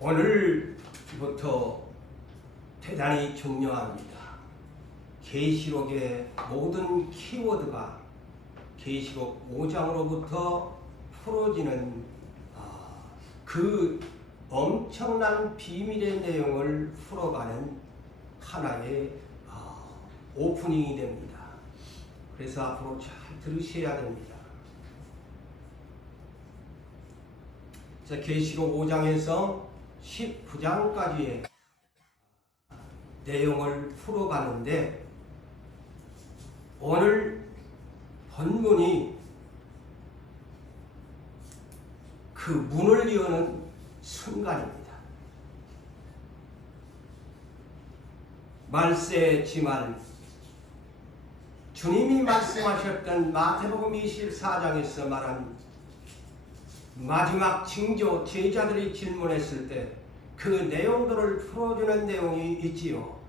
오늘부터 대단히 중요합니다. 계시록의 모든 키워드가 계시록 5장으로부터 풀어지는 그 엄청난 비밀의 내용을 풀어가는 하나의 오프닝이 됩니다. 그래서 앞으로 잘 들으셔야 됩니다. 계시록 5장에서 19장까지의 내용을 풀어가는데 오늘 본문이 그 문을 여는 순간입니다. 말세지만 주님이 말씀하셨던 마태복음 24장에서 말한 마지막 징조, 제자들이 질문했을 때 그 내용들을 풀어주는 내용이 있지요.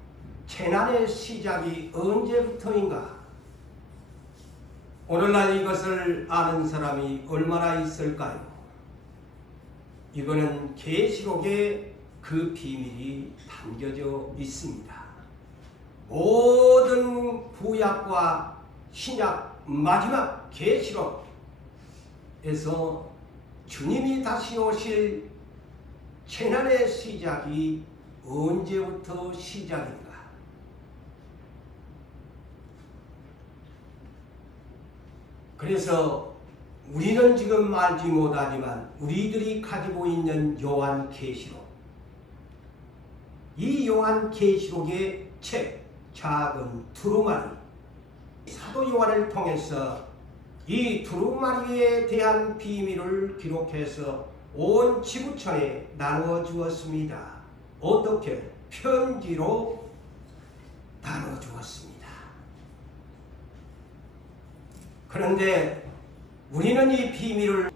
재난의 시작이 언제부터인가? 오늘날 이것을 아는 사람이 얼마나 있을까요? 이거는 계시록에 그 비밀이 담겨져 있습니다. 모든 구약과 신약 마지막 계시록에서 주님이 다시 오실 재난의 시작이 언제부터 시작인가? 그래서 우리는 지금 알지 못하지만 우리들이 가지고 있는 요한계시록, 이 요한계시록의 책 작은 두루마리, 사도 요한을 통해서 이 두루마리에 대한 비밀을 기록해서 온 지구촌에 나누어 주었습니다. 어떻게? 편지로 나누어 주었습니다. 그런데 우리는 이 비밀을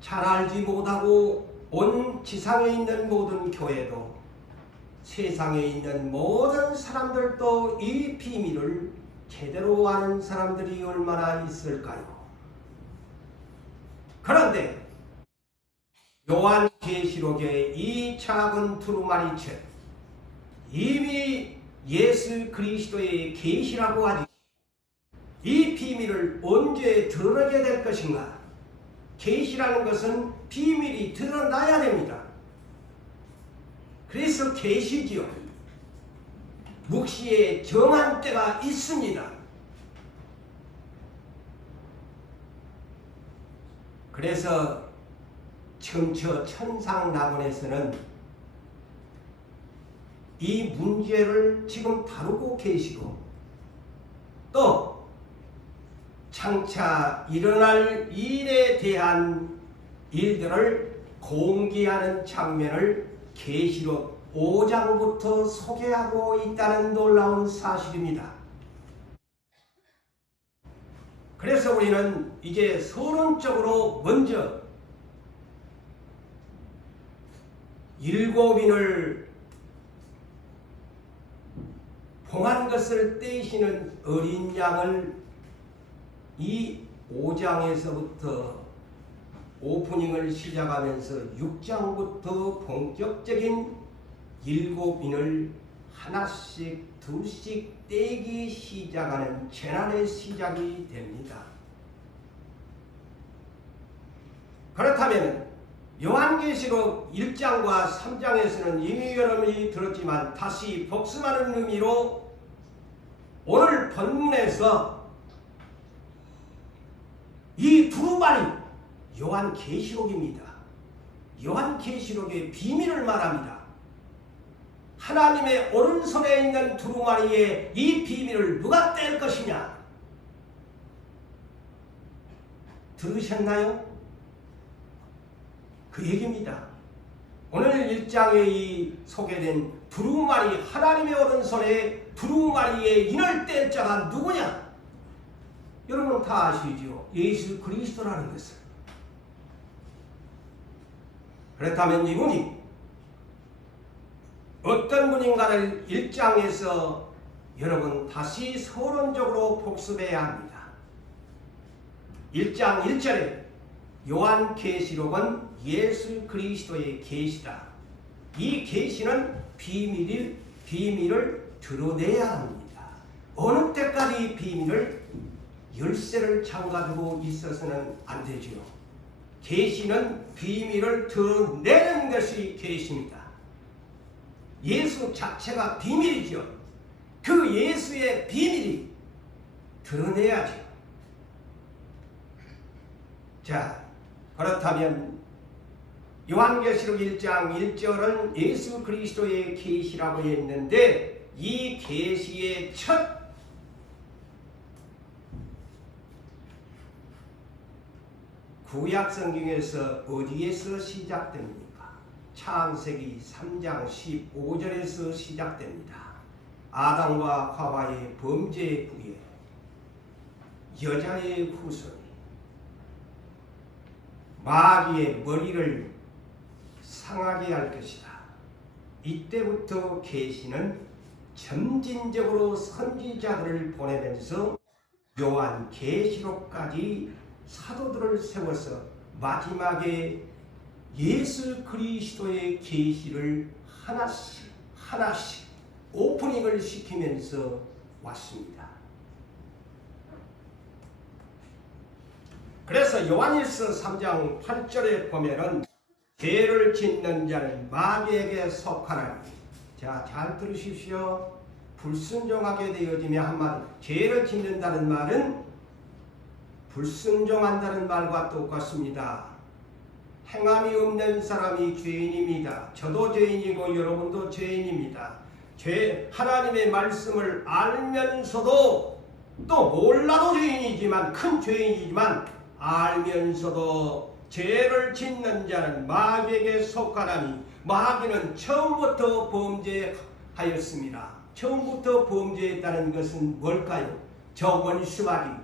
잘 알지 못하고 온 지상에 있는 모든 교회도 세상에 있는 모든 사람들도 이 비밀을 제대로 아는 사람들이 얼마나 있을까요? 그런데 요한계시록의 이 작은 두루마리 책, 이미 예수 그리스도의 계시라고 하지, 이 비밀을 언제 드러내게 될 것인가? 계시라는 것은 비밀이 드러나야 됩니다. 그래서 계시지요. 묵시에 정한 때가 있습니다. 그래서 처 천상낙원에서는 이 문제를 지금 다루고 계시고 또 장차 일어날 일에 대한 일들을 공개하는 장면을 계시록 5장부터 소개하고 있다는 놀라운 사실입니다. 그래서 우리는 이제 서론적으로 먼저 일곱인을 봉한 것을 떼시는 어린 양을 이 5장에서부터 오프닝을 시작하면서 6장부터 본격적인 일곱인을 하나씩 둘씩 떼기 시작하는 재난의 시작이 됩니다. 그렇다면 요한계시록 1장과 3장에서는 이미 여러분이 들었지만 다시 복습하는 의미로 오늘 본문에서 이 두루마리 요한계시록입니다. 요한계시록의 비밀을 말합니다. 하나님의 오른손에 있는 두루마리에 이 비밀을 누가 뗄 것이냐? 들으셨나요? 그 얘기입니다. 오늘 1장에 이 소개된 두루마리, 하나님의 오른손에 두루마리의 인을 뗄 자가 누구냐? 여러분 다 아시죠? 예수 그리스도라는 것을. 그렇다면 이분이 어떤 분인가를 1장에서 여러분 다시 서론적으로 복습해야 합니다. 1장 1절에 요한계시록은 예수 그리스도의 계시다. 이 계시는 비밀을 드러내야 합니다. 어느 때까지 비밀을 열쇠를 잠가두고 있어서는 안 되지요. 계시는 비밀을 드러내는 것이 계시입니다. 예수 자체가 비밀이죠. 그 예수의 비밀이 드러내야죠. 자, 그렇다면 요한계시록 1장 1절은 예수 그리스도의 계시라고 했는데 이 계시의 첫 구약 성경에서 어디에서 시작됩니까? 창세기 3장 15절에서 시작됩니다. 아담과 하와의 범죄 후에 여자의 후손이 마귀의 머리를 상하게 할 것이다. 이때부터 계시는 점진적으로 선지자들을 보내면서 요한 계시록까지 사도들을 세워서 마지막에 예수 그리스도의 계시를 하나씩 오프닝을 시키면서 왔습니다. 그래서 요한일서 3장 8절에 보면은 죄를 짓는 자는 마귀에게 속하나니, 자, 잘 들으십시오. 불순종하게 되어지며 한마디, 죄를 짓는다는 말은 불순종한다는 말과 똑같습니다. 행함이 없는 사람이 죄인입니다. 저도 죄인이고 여러분도 죄인입니다. 하나님의 말씀을 알면서도 또 몰라도 죄인이지만 큰 죄인이지만 알면서도 죄를 짓는 자는 마귀에게 속하나니, 마귀는 처음부터 범죄하였습니다. 처음부터 범죄했다는 것은 뭘까요? 저 원수마귀,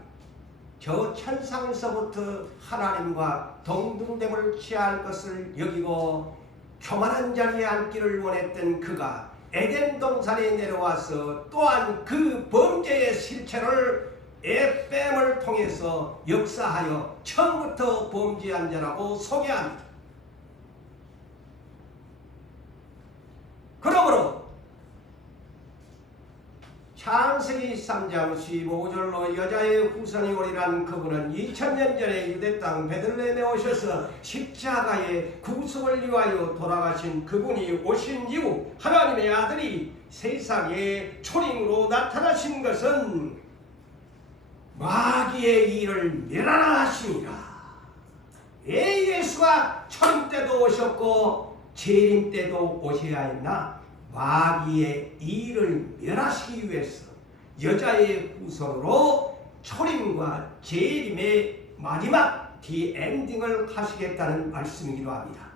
저 천상에서부터 하나님과 동등됨을 취할 것을 여기고 교만한 자리에 앉기를 원했던 그가 에덴 동산에 내려와서 또한 그 범죄의 실체를 에뱀을 통해서 역사하여 처음부터 범죄한 자라고 소개합니다. 그러므로 창세기 3장 15절로 여자의 후손이 오리란 그분은 2000년 전에 유대 땅 베들레헴에 오셔서 십자가의 구속을 위하여 돌아가신 그분이 오신 이후 하나님의 아들이 세상에 초림으로 나타나신 것은 마귀의 일을 멸하심이라. 왜 예수가 초림 때도 오셨고 재림 때도 오셔야 했나? 마귀의 일을 멸하시기 위해서 여자의 후손으로 초림과 재림의 마지막 디엔딩을 하시겠다는 말씀이기도 합니다.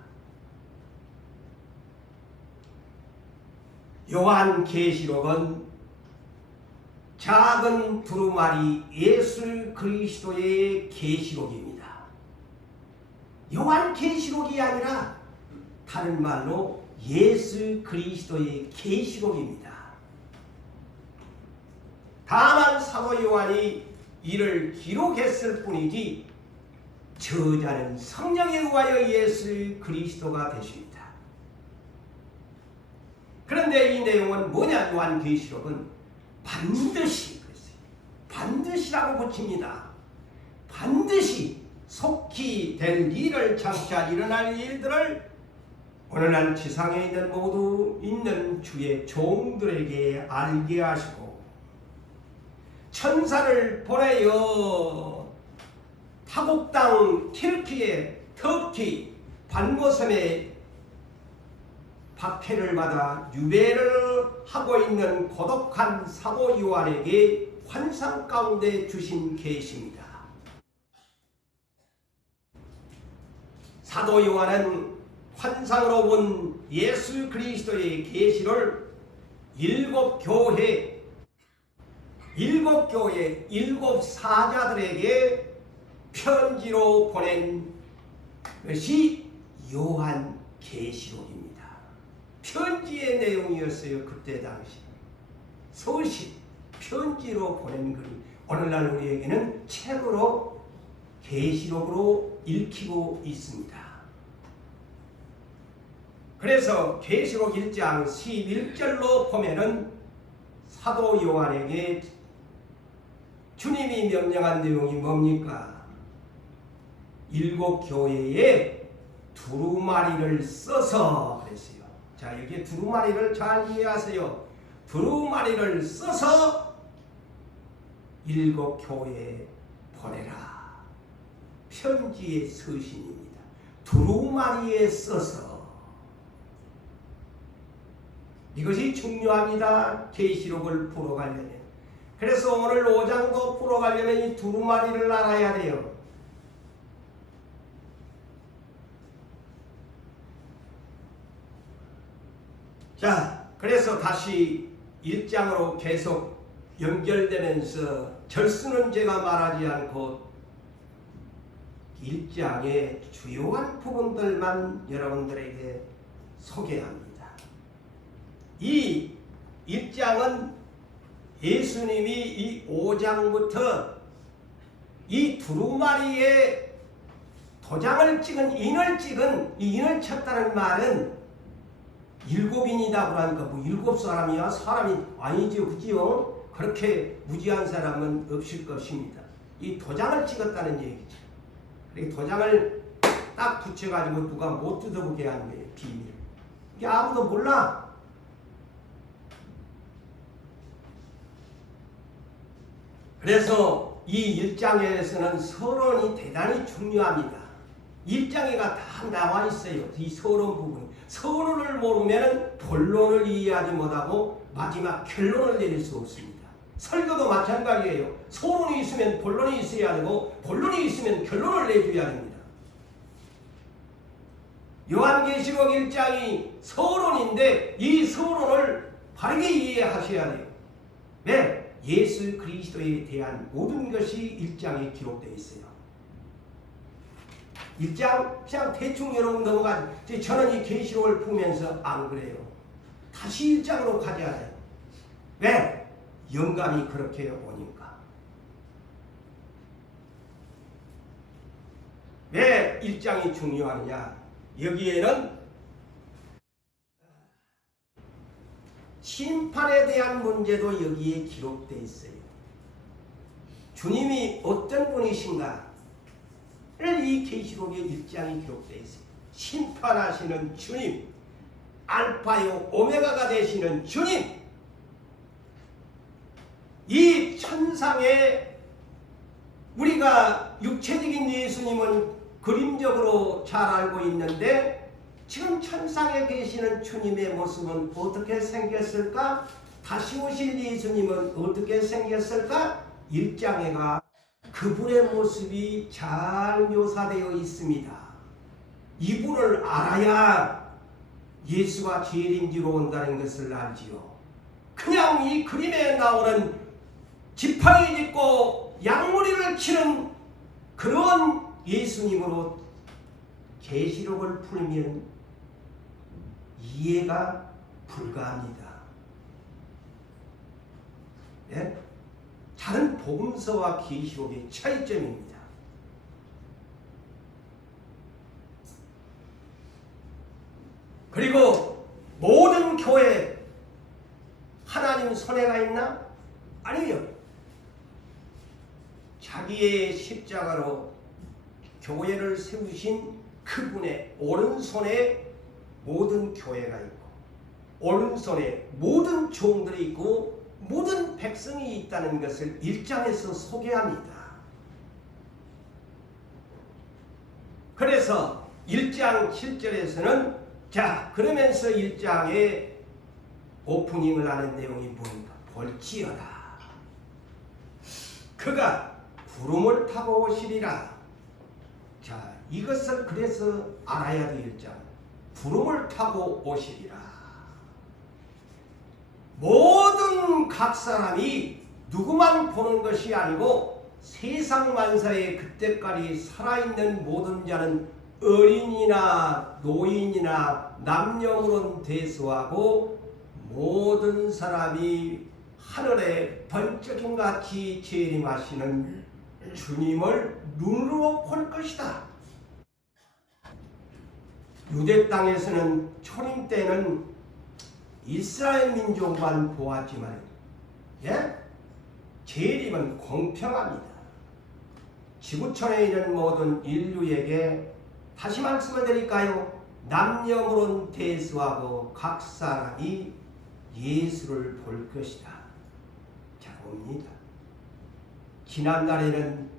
요한계시록은 작은 두루마리 예수 그리스도의 계시록입니다. 요한계시록이 아니라 다른 말로 예수 그리스도의 계시록입니다. 다만 사도 요한이 이를 기록했을 뿐이지 저자는 성령에 의하여 예수 그리스도가 되십니다. 그런데 이 내용은 뭐냐? 요한계시록은 반드시, 반드시라고 붙입니다. 반드시 속히 될 일을, 장차 일어날 일들을 오늘날 지상에 있는 모두 있는 주의 종들에게 알게 하시고 천사를 보내어 타국 땅 터키 반모섬에 박해를 받아 유배를 하고 있는 고독한 사도 요한에게 환상 가운데 주신 계시입니다. 사도 요한은 환상으로 본 예수 그리스도의 계시를 일곱 교회, 일곱 사자들에게 편지로 보낸 것이 요한계시록입니다. 편지의 내용이었어요. 그때 당시 서식, 편지로 보낸 글이 오늘날 우리에게는 책으로, 계시록으로 읽히고 있습니다. 그래서 계시록 1장 11절로 보면은 사도 요한에게 주님이 명령한 내용이 뭡니까? 7 교회에 두루마리를 써서 그랬어요. 자, 여기 두루마리를 잘 이해하세요. 두루마리를 써서 7 교회에 보내라. 편지의 서신입니다. 두루마리에 써서. 이것이 중요합니다. 계시록을 풀어가려면. 그래서 오늘 5장도 풀어가려면 이 두루마리를 알아야 돼요. 자, 그래서 다시 1장으로 계속 연결되면서 절수는 제가 말하지 않고 1장의 주요한 부분들만 여러분들에게 소개합니다. 이 1장은 예수님이 이 5장부터 이 두루마리에 도장을 찍은 인을 찍은 이 인을 쳤다는 말은 7인이라고 하니까 뭐 7사람이야? 사람이 아니지요, 그지요? 그렇게 무지한 사람은 없을 것입니다. 이 도장을 찍었다는 얘기죠. 그리고 도장을 딱 붙여가지고 누가 못 뜯어보게 하는 거예요. 비밀. 이게 아무도 몰라. 그래서 이 1장에서는 서론이 대단히 중요합니다. 1장에가 다 나와 있어요. 이 서론 부분. 서론을 모르면 본론을 이해하지 못하고 마지막 결론을 내릴 수 없습니다. 설교도 마찬가지예요. 서론이 있으면 본론이 있어야 되고 본론이 있으면 결론을 내줘야 됩니다. 요한계시록 1장이 서론인데 이 서론을 바르게 이해하셔야 돼요. 왜? 예수 그리스도에 대한 모든 것이 1장에 기록되어 있어요. 1장 그냥 대충 여러분 넘어가. 저는 이 계시록을 보면서 안 그래요. 다시 1장으로 가져야 돼요. 왜? 영감이 그렇게 오니까. 왜 1장이 중요하느냐? 여기에는 심판에 대한 문제도 여기에 기록되어 있어요. 주님이 어떤 분이신가? 이 계시록의 1장이 기록되어 있어요. 심판하시는 주님, 알파요 오메가가 되시는 주님. 이 천상에 우리가 육체적인 예수님은 그림적으로 잘 알고 있는데 지금 천상에 계시는 주님의 모습은 어떻게 생겼을까? 다시 오실 예수님은 어떻게 생겼을까? 1장에가 그분의 모습이 잘 묘사되어 있습니다. 이분을 알아야 예수가 재림지로 온다는 것을 알지요. 그냥 이 그림에 나오는 지팡이 짚고 양머리를 치는 그런 예수님으로 계시록을 풀면 이해가 불가합니다. 예? 다른 복음서와 계시록의 차이점입니다. 그리고 모든 교회 하나님 손해가 있나? 아니요. 자기의 십자가로 교회를 세우신 그분의 오른손에 모든 교회가 있고 오른손에 모든 종들이 있고 모든 백성이 있다는 것을 1장에서 소개합니다. 그래서 1장 7절에서는 자 그러면서 1장에 오프닝을 하는 내용이 뭡니까? 볼지어다. 그가 구름을 타고 오시리라. 자 이것을 그래서 알아야 돼. 1장 구름을 타고 오시리라. 모든 각 사람이 누구만 보는 것이 아니고 세상 만사에 그때까지 살아있는 모든 자는 어린이나 노인이나 남녀물은 대수하고 모든 사람이 하늘에 번쩍임 같이 재림하시는 주님을 눈으로 볼 것이다. 유대 땅에서는 초림 때는 이스라엘 민족만 보았지만 재림은 공평합니다. 지구촌에 있는 모든 인류에게 다시 말씀을 드릴까요? 남녀물은 대수하고 각 사람이 예수를 볼 것이다. 자, 봅니다. 지난날에는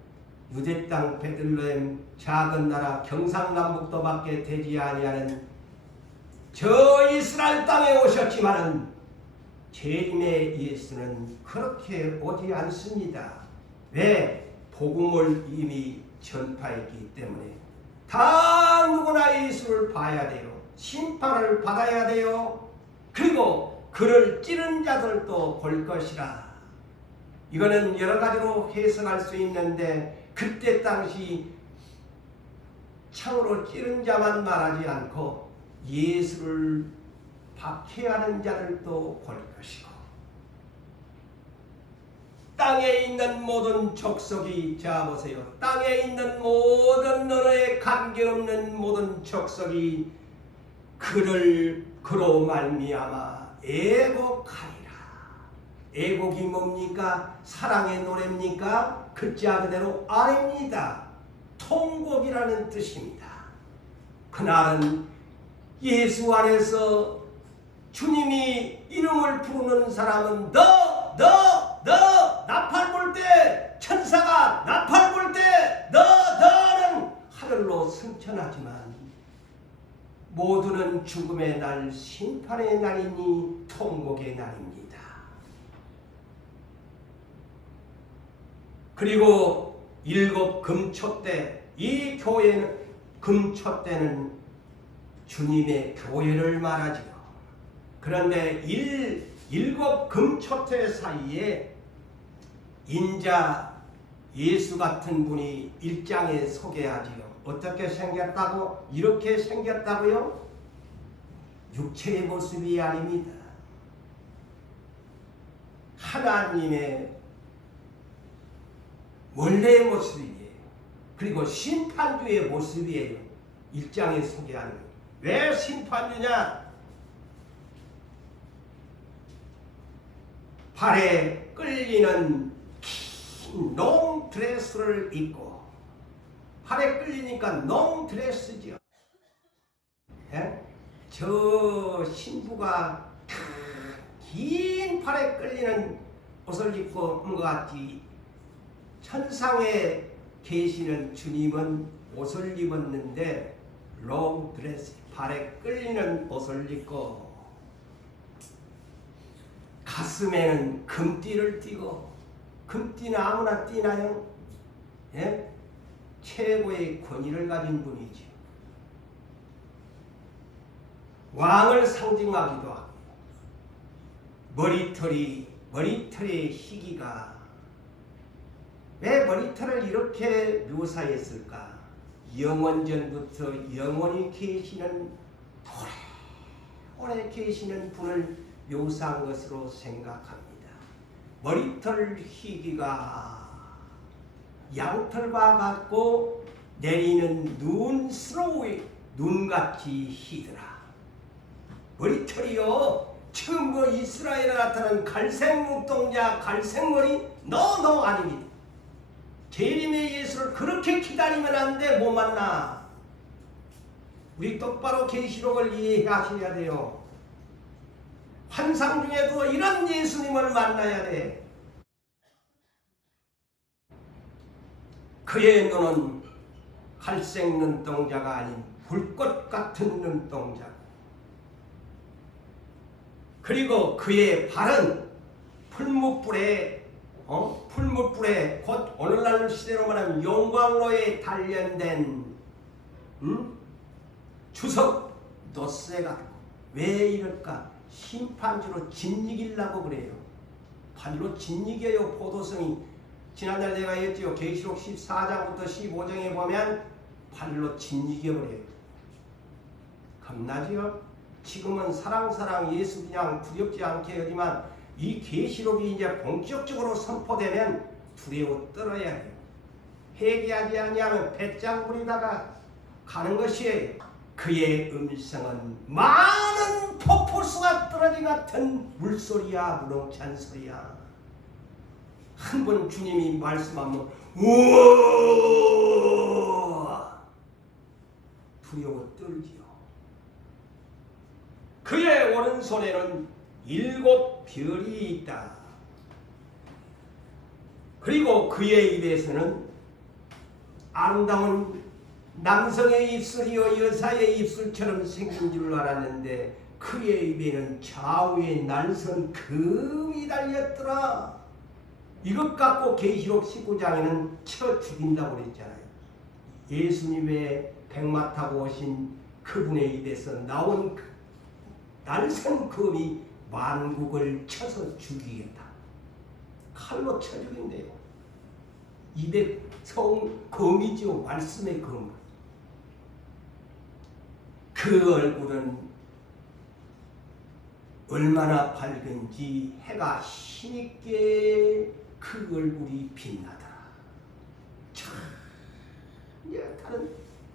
유대 땅 베들레헴 작은 나라 경상남북도밖에 되지 아니하는 저 이스라엘 땅에 오셨지만은 재림의 예수는 그렇게 오지 않습니다. 왜? 복음을 이미 전파했기 때문에 다 누구나 예수를 봐야 돼요. 심판을 받아야 돼요. 그리고 그를 찌른 자들도 볼 것이라. 이거는 여러 가지로 해석할 수 있는데 그때 당시 창으로 찌른 자만 말하지 않고 예수를 박해하는 자들도 볼 것이고 땅에 있는 모든 족속이 자 보세요. 땅에 있는 모든 언어에 관계없는 모든 족속이 그로 말미암아 애곡하리라. 애곡이 뭡니까? 사랑의 노래입니까? 글자 그대로 아래입니다. 통곡이라는 뜻입니다. 그날은 예수 안에서 주님이 이름을 부르는 사람은 너 나팔 불 때 천사가 나팔 불 때 너는 하늘로 승천하지만 모두는 죽음의 날 심판의 날이니 통곡의 날입니다. 그리고 일곱 금초 때 이 교회는 금초 때는 주님의 교회를 말하지요. 그런데 일곱 금초태 사이에 인자 예수 같은 분이 1장에 소개하지요. 어떻게 생겼다고? 이렇게 생겼다고요? 육체의 모습이 아닙니다. 하나님의 원래의 모습이에요. 그리고 심판주의 모습이에요. 1장에 소개하는 거예요. 왜 심판주냐? 발에 끌리는 긴 롱드레스를 입고 발에 끌리니까 롱드레스죠. 저 신부가 긴 팔에 끌리는 옷을 입고 온 것 같지 천상에 계시는 주님은 옷을 입었는데 롱드레스 발에 끌리는 옷을 입고 가슴에는 금띠를 띠고 금띠는 아무나 띠나요? 최고의 권위를 가진 분이죠. 왕을 상징하기도 하고 머리털의 희기가 왜 머리털을 이렇게 묘사했을까? 영원전부터 영원히 계시는 오래 계시는 분을 묘사한 것으로 생각합니다. 머리털 희기가 양털과 같고 내리는 눈같이 희더라. 머리털이요. 처음 이스라엘에 나타난 갈색 눈동자 갈색머리 너 아닙니다. 재림의 예수를 그렇게 기다리면 안 돼. 못 만나. 우리 똑바로 계시록을 이해하셔야 돼요. 환상 중에도 이런 예수님을 만나야 돼. 그의 눈은 갈색 눈동자가 아닌 불꽃 같은 눈동자고 그리고 그의 발은 풀무불에 곧 오늘날 시대로 말하면 용광로에 단련된 주석 놋새 같고 왜 이럴까? 심판주로 짓이기려고 그래요. 발로 짓이겨요. 포도성이 지난달 내가 했지요. 계시록 14장부터 15장에 보면 발로 짓이겨버려요. 겁나지요? 지금은 사랑 예수 그냥 두렵지 않게 여기만 이 계시록이 이제 본격적으로 선포되면 두려워 떨어야 해요. 회개하지 아니하면 배짱 부리다가 가는 것이에요. 그의 음성은 많은 폭포수가 떨어진 같은 물소리야, 무렁찬 소리야. 한 번 주님이 말씀하면 우와 두려워 떨지요. 그의 오른손에는 7 별이 있다. 그리고 그의 입에서는 아름다운 남성의 입술이요 여사의 입술처럼 생긴 줄 알았는데 그의 입에는 좌우에 날선 금이 달렸더라. 이것 갖고 계시록 19장에는 쳐 죽인다고 그랬잖아요. 예수님의 백마 타고 오신 그분의 입에서 나온 날선 금이 만국을 쳐서 죽이겠다. 칼로 쳐 죽인대요. 입에 성 검이죠. 말씀의 검. 그 얼굴은 얼마나 밝은지 해가 힘있게 그 얼굴이 빛나더라. 참, 다른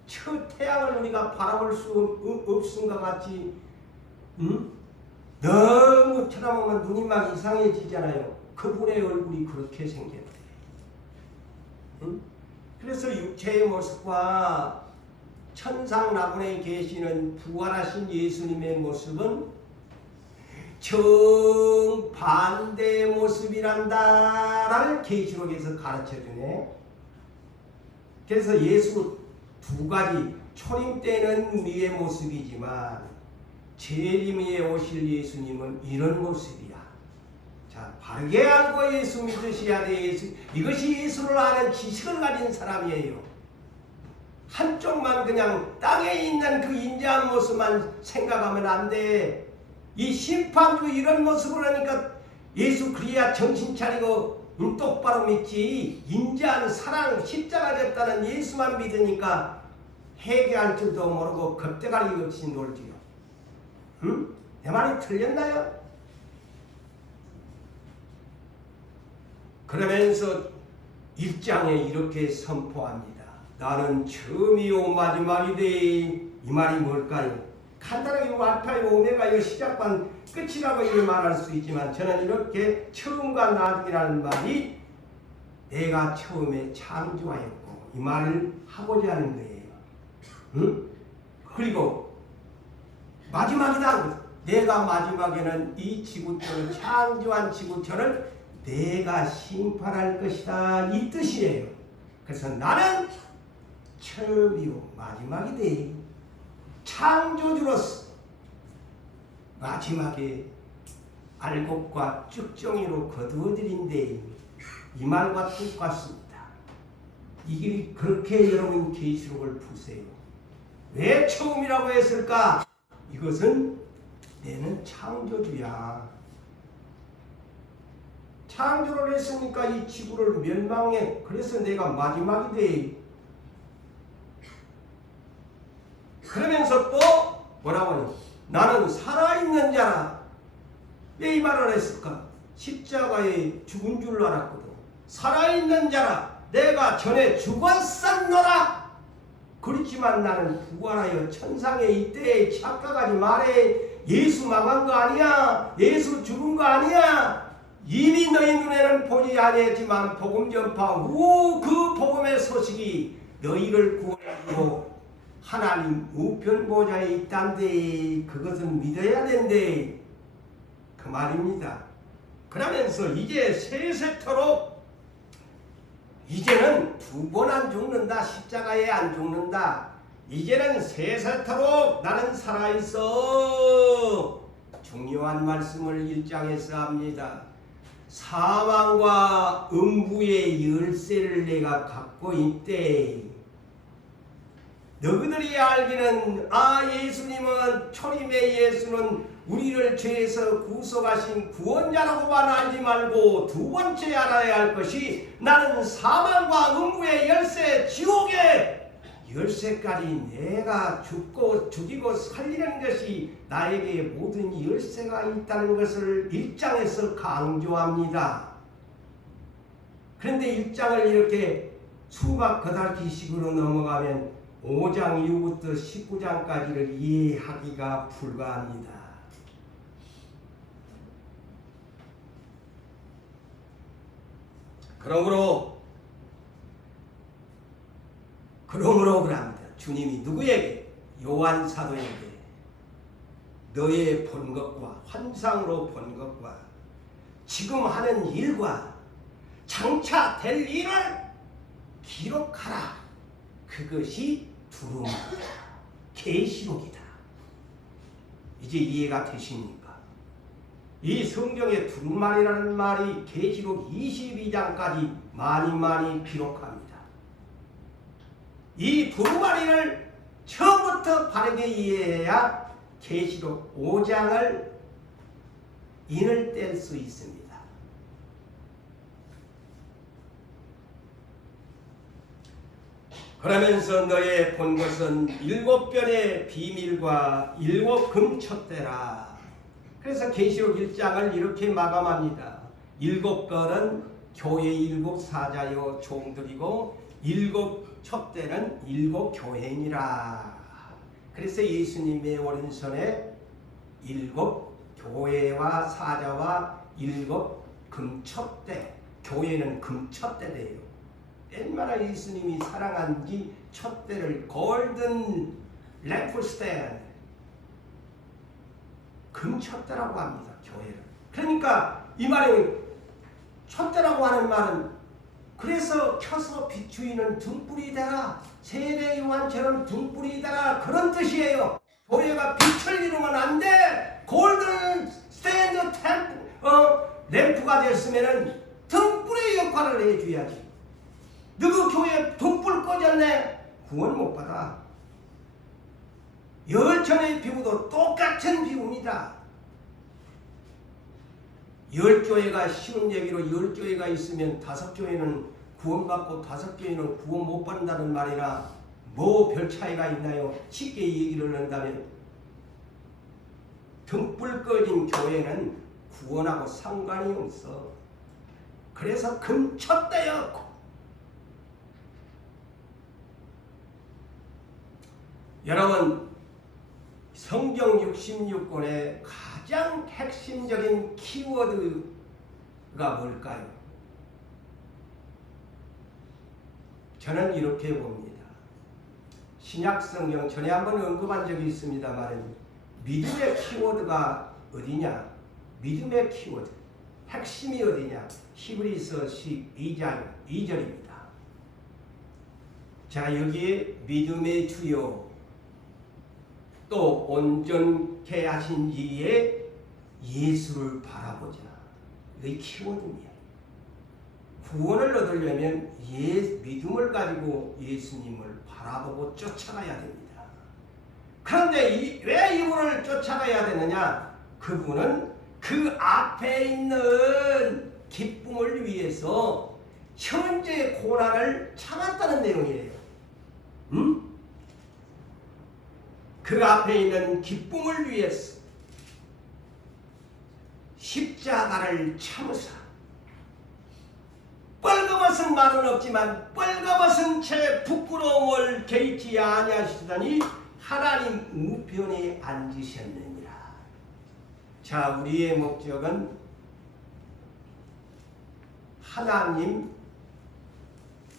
저 태양을 우리가 바라볼 수 없음과 같이 너무 쳐다보면 눈이 막 이상해지잖아요. 그분의 얼굴이 그렇게 생겼대. 그래서 육체의 모습과 천상나군에 계시는 부활하신 예수님의 모습은 정반대의 모습이란다라는 계시록에서 가르쳐주네. 그래서 예수 2가지, 초림 때는 우리의 모습이지만 재림에 오실 예수님은 이런 모습이야. 자, 바르게 알고 예수 믿으셔야 돼. 이것이 예수를 아는 지식을 가진 사람이에요. 한쪽만 그냥 땅에 있는 그 인자한 모습만 생각하면 안 돼. 이 심판도 이런 모습을 하니까 예수 그리야 정신 차리고 똑바로 믿지. 인자한 사랑 십자가 됐다는 예수만 믿으니까 회개할 줄도 모르고 겁대가리 없이 놀지요. 응? 내 말이 틀렸나요? 그러면서 1장에 이렇게 선포합니다. 나는 처음이요 마지막이되. 이 말이 뭘까요? 간단하게 알파요 오메가요 시작반 끝이라고 이렇게 말할 수 있지만 저는 이렇게 처음과 나중이라는 말이 내가 처음에 창조하였고 이 말을 하고자 하는 거예요. 응? 그리고 마지막이다. 내가 마지막에는 이 지구촌을 창조한 지구촌을 내가 심판할 것이다 이 뜻이에요. 그래서 나는 처음이요 마지막이되 창조주로서 마지막에 알곡과 쭉정이로 거두어드린데 이 말과 똑같습니다. 이게 그렇게 여러분 계시록을 푸세요. 왜 처음이라고 했을까? 이것은 내는 창조주야. 창조를 했으니까 이 지구를 멸망해. 그래서 내가 마지막이 돼. 그러면서 또 뭐라고 하니? 나는 살아있는 자라. 왜 이 말을 했을까? 십자가에 죽은 줄 알았거든. 살아있는 자라. 내가 전에 죽었었노라. 그렇지만 나는 부활하여 천상에 이때 착각하지 말해. 예수 망한 거 아니야. 예수 죽은 거 아니야. 이미 너희 눈에는 보지 아니했지만 복음 전파 후 그 복음의 소식이 너희를 구원하고 하나님 우편 보좌에 있단데 그것은 믿어야 된대. 그 말입니다. 그러면서 이제 세세토록 이제는 2번 안 죽는다. 십자가에 안 죽는다. 이제는 세세토록 나는 살아있어. 중요한 말씀을 1장에서 합니다. 사망과 음부의 열쇠를 내가 갖고 있대. 너희들이 알기는 예수님은 초림의 예수는 우리를 죄에서 구속하신 구원자라고만 알지 말고 두 번째 알아야 할 것이 나는 사망과 음부의 열쇠 지옥의 열쇠까지 내가 죽이고 살리는 것이 나에게 모든 열쇠가 있다는 것을 1장에서 강조합니다. 그런데 1장을 이렇게 수박 거달기식으로 넘어가면 5장 이후부터 19장까지를 이해하기가 불가합니다. 그러므로 그럽니다. 주님이 누구에게? 요한 사도에게 너의 본 것과 환상으로 본 것과 지금 하는 일과 장차 될 일을 기록하라. 그것이 두루마리다. 계시록이다. 이제 이해가 되십니까? 이 성경에 두루마리라는 말이 계시록 22장까지 많이 기록합니다. 이 두루마리를 처음부터 바르게 이해해야 계시록 5장을 인을 뗄 수 있습니다. 그러면서 너의 본 것은 7변의 비밀과 7 금촛대라. 그래서 계시록 1장을 이렇게 마감합니다. 7변은 교회 7 사자요 종들이고 7 촛대는 7 교회니라. 그래서 예수님의 오른손에 7 교회와 사자와 7 금촛대, 교회는 금촛대래요. 얼마나 예수님이 사랑한지 촛대를 골든 램프스탠드, 금촛대라고 합니다. 교회를. 그러니까 이 말이 촛대라고 하는 말은 그래서 켜서 비추이는 등불이 되라, 세례 요한처럼 등불이 되라, 그런 뜻이에요. 교회가 빛을 잃으면 안 돼. 골든 스탠드 램프가 됐으면은 등불의 역할을 해줘야지. 너그 교회 등불 꺼졌네? 구원 못 받아. 열천의 비유도 똑같은 비유입니다. 10교회가 쉬운 얘기로 10교회가 있으면 5교회는 구원받고 5교회는 구원 못 받는다는 말이나 뭐 별 차이가 있나요? 쉽게 얘기를 한다면 등불 꺼진 교회는 구원하고 상관이 없어. 그래서 금촛대였고, 여러분, 성경 66권의 가장 핵심적인 키워드가 뭘까요? 저는 이렇게 봅니다. 신약성경 전에 한번 언급한 적이 있습니다만 믿음의 키워드가 어디냐? 믿음의 키워드, 핵심이 어디냐? 히브리서 12장 2절입니다. 자, 여기에 믿음의 주요 또 온전케 하신 이의 예수를 바라보자. 이게 키워드입니다. 구원을 얻으려면 믿음을 가지고 예수님을 바라보고 쫓아가야 됩니다. 그런데 왜 이분을 쫓아가야 되느냐? 그분은 그 앞에 있는 기쁨을 위해서 현재의 고난을 참았다는 내용이에요. 그 앞에 있는 기쁨을 위해서 십자가를 참으사 뻘거벗은 말은 없지만 뻘거벗은 채 부끄러움을 개의치 아니하시더니 하나님 우편에 앉으셨느니라. 자, 우리의 목적은 하나님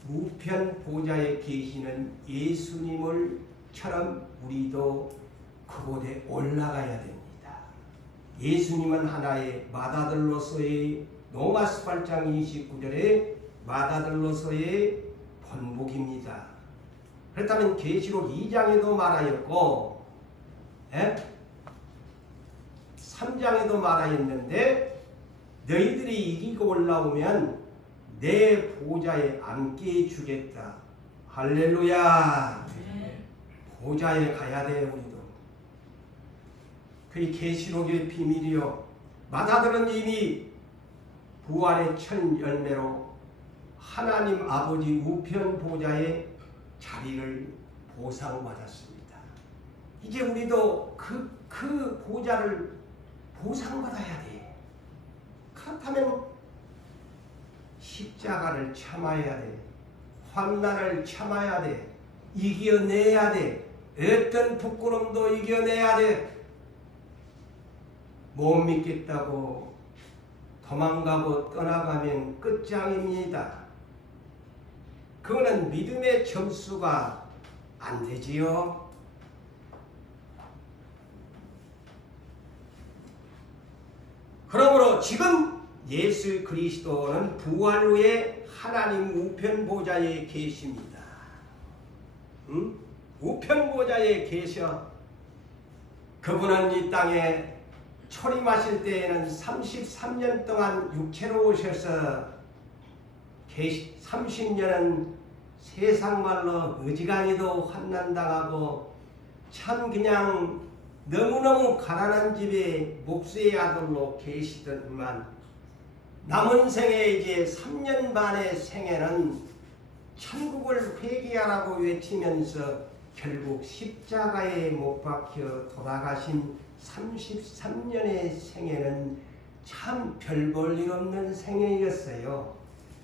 우편 보좌에 계시는 예수님을처럼 우리도 그곳에 올라가야 됩니다. 예수님은 하나의 맏아들로서의 로마서 8장 29절에 맏아들로서의 본복입니다. 그렇다면 계시록 2장에도 말하였고 3장에도 말하였는데 너희들이 이기고 올라오면 내 보좌에 앉게 해주겠다. 할렐루야. 보좌에 가야 돼. 우리도. 그게 계시록의 비밀이요. 맏아들은 이미 부활의 첫 열매로 하나님 아버지 우편 보좌의 자리를 보상받았습니다. 이제 우리도 그 보좌를 보상받아야 돼. 그렇다면 십자가를 참아야 돼. 환난을 참아야 돼. 이겨내야 돼. 어떤 부끄럼도 이겨내야 돼. 못 믿겠다고 도망가고 떠나가면 끝장입니다. 그거는 믿음의 점수가 안 되지요. 그러므로 지금 예수 그리스도는 부활 후에 하나님 우편 보좌에 계십니다. 우편 보좌에 계셔. 그분은 이 땅에 초림하실 때에는 33년 동안 육체로 오셔서 30년은 세상 말로 어지간히도 환난당하고 참 그냥 너무너무 가난한 집에 목수의 아들로 계시더니만 남은 생에 이제 3년 반의 생에는 천국을 회개하라고 외치면서 결국 십자가에 못 박혀 돌아가신 33년의 생애는 참 별 볼 일 없는 생애였어요.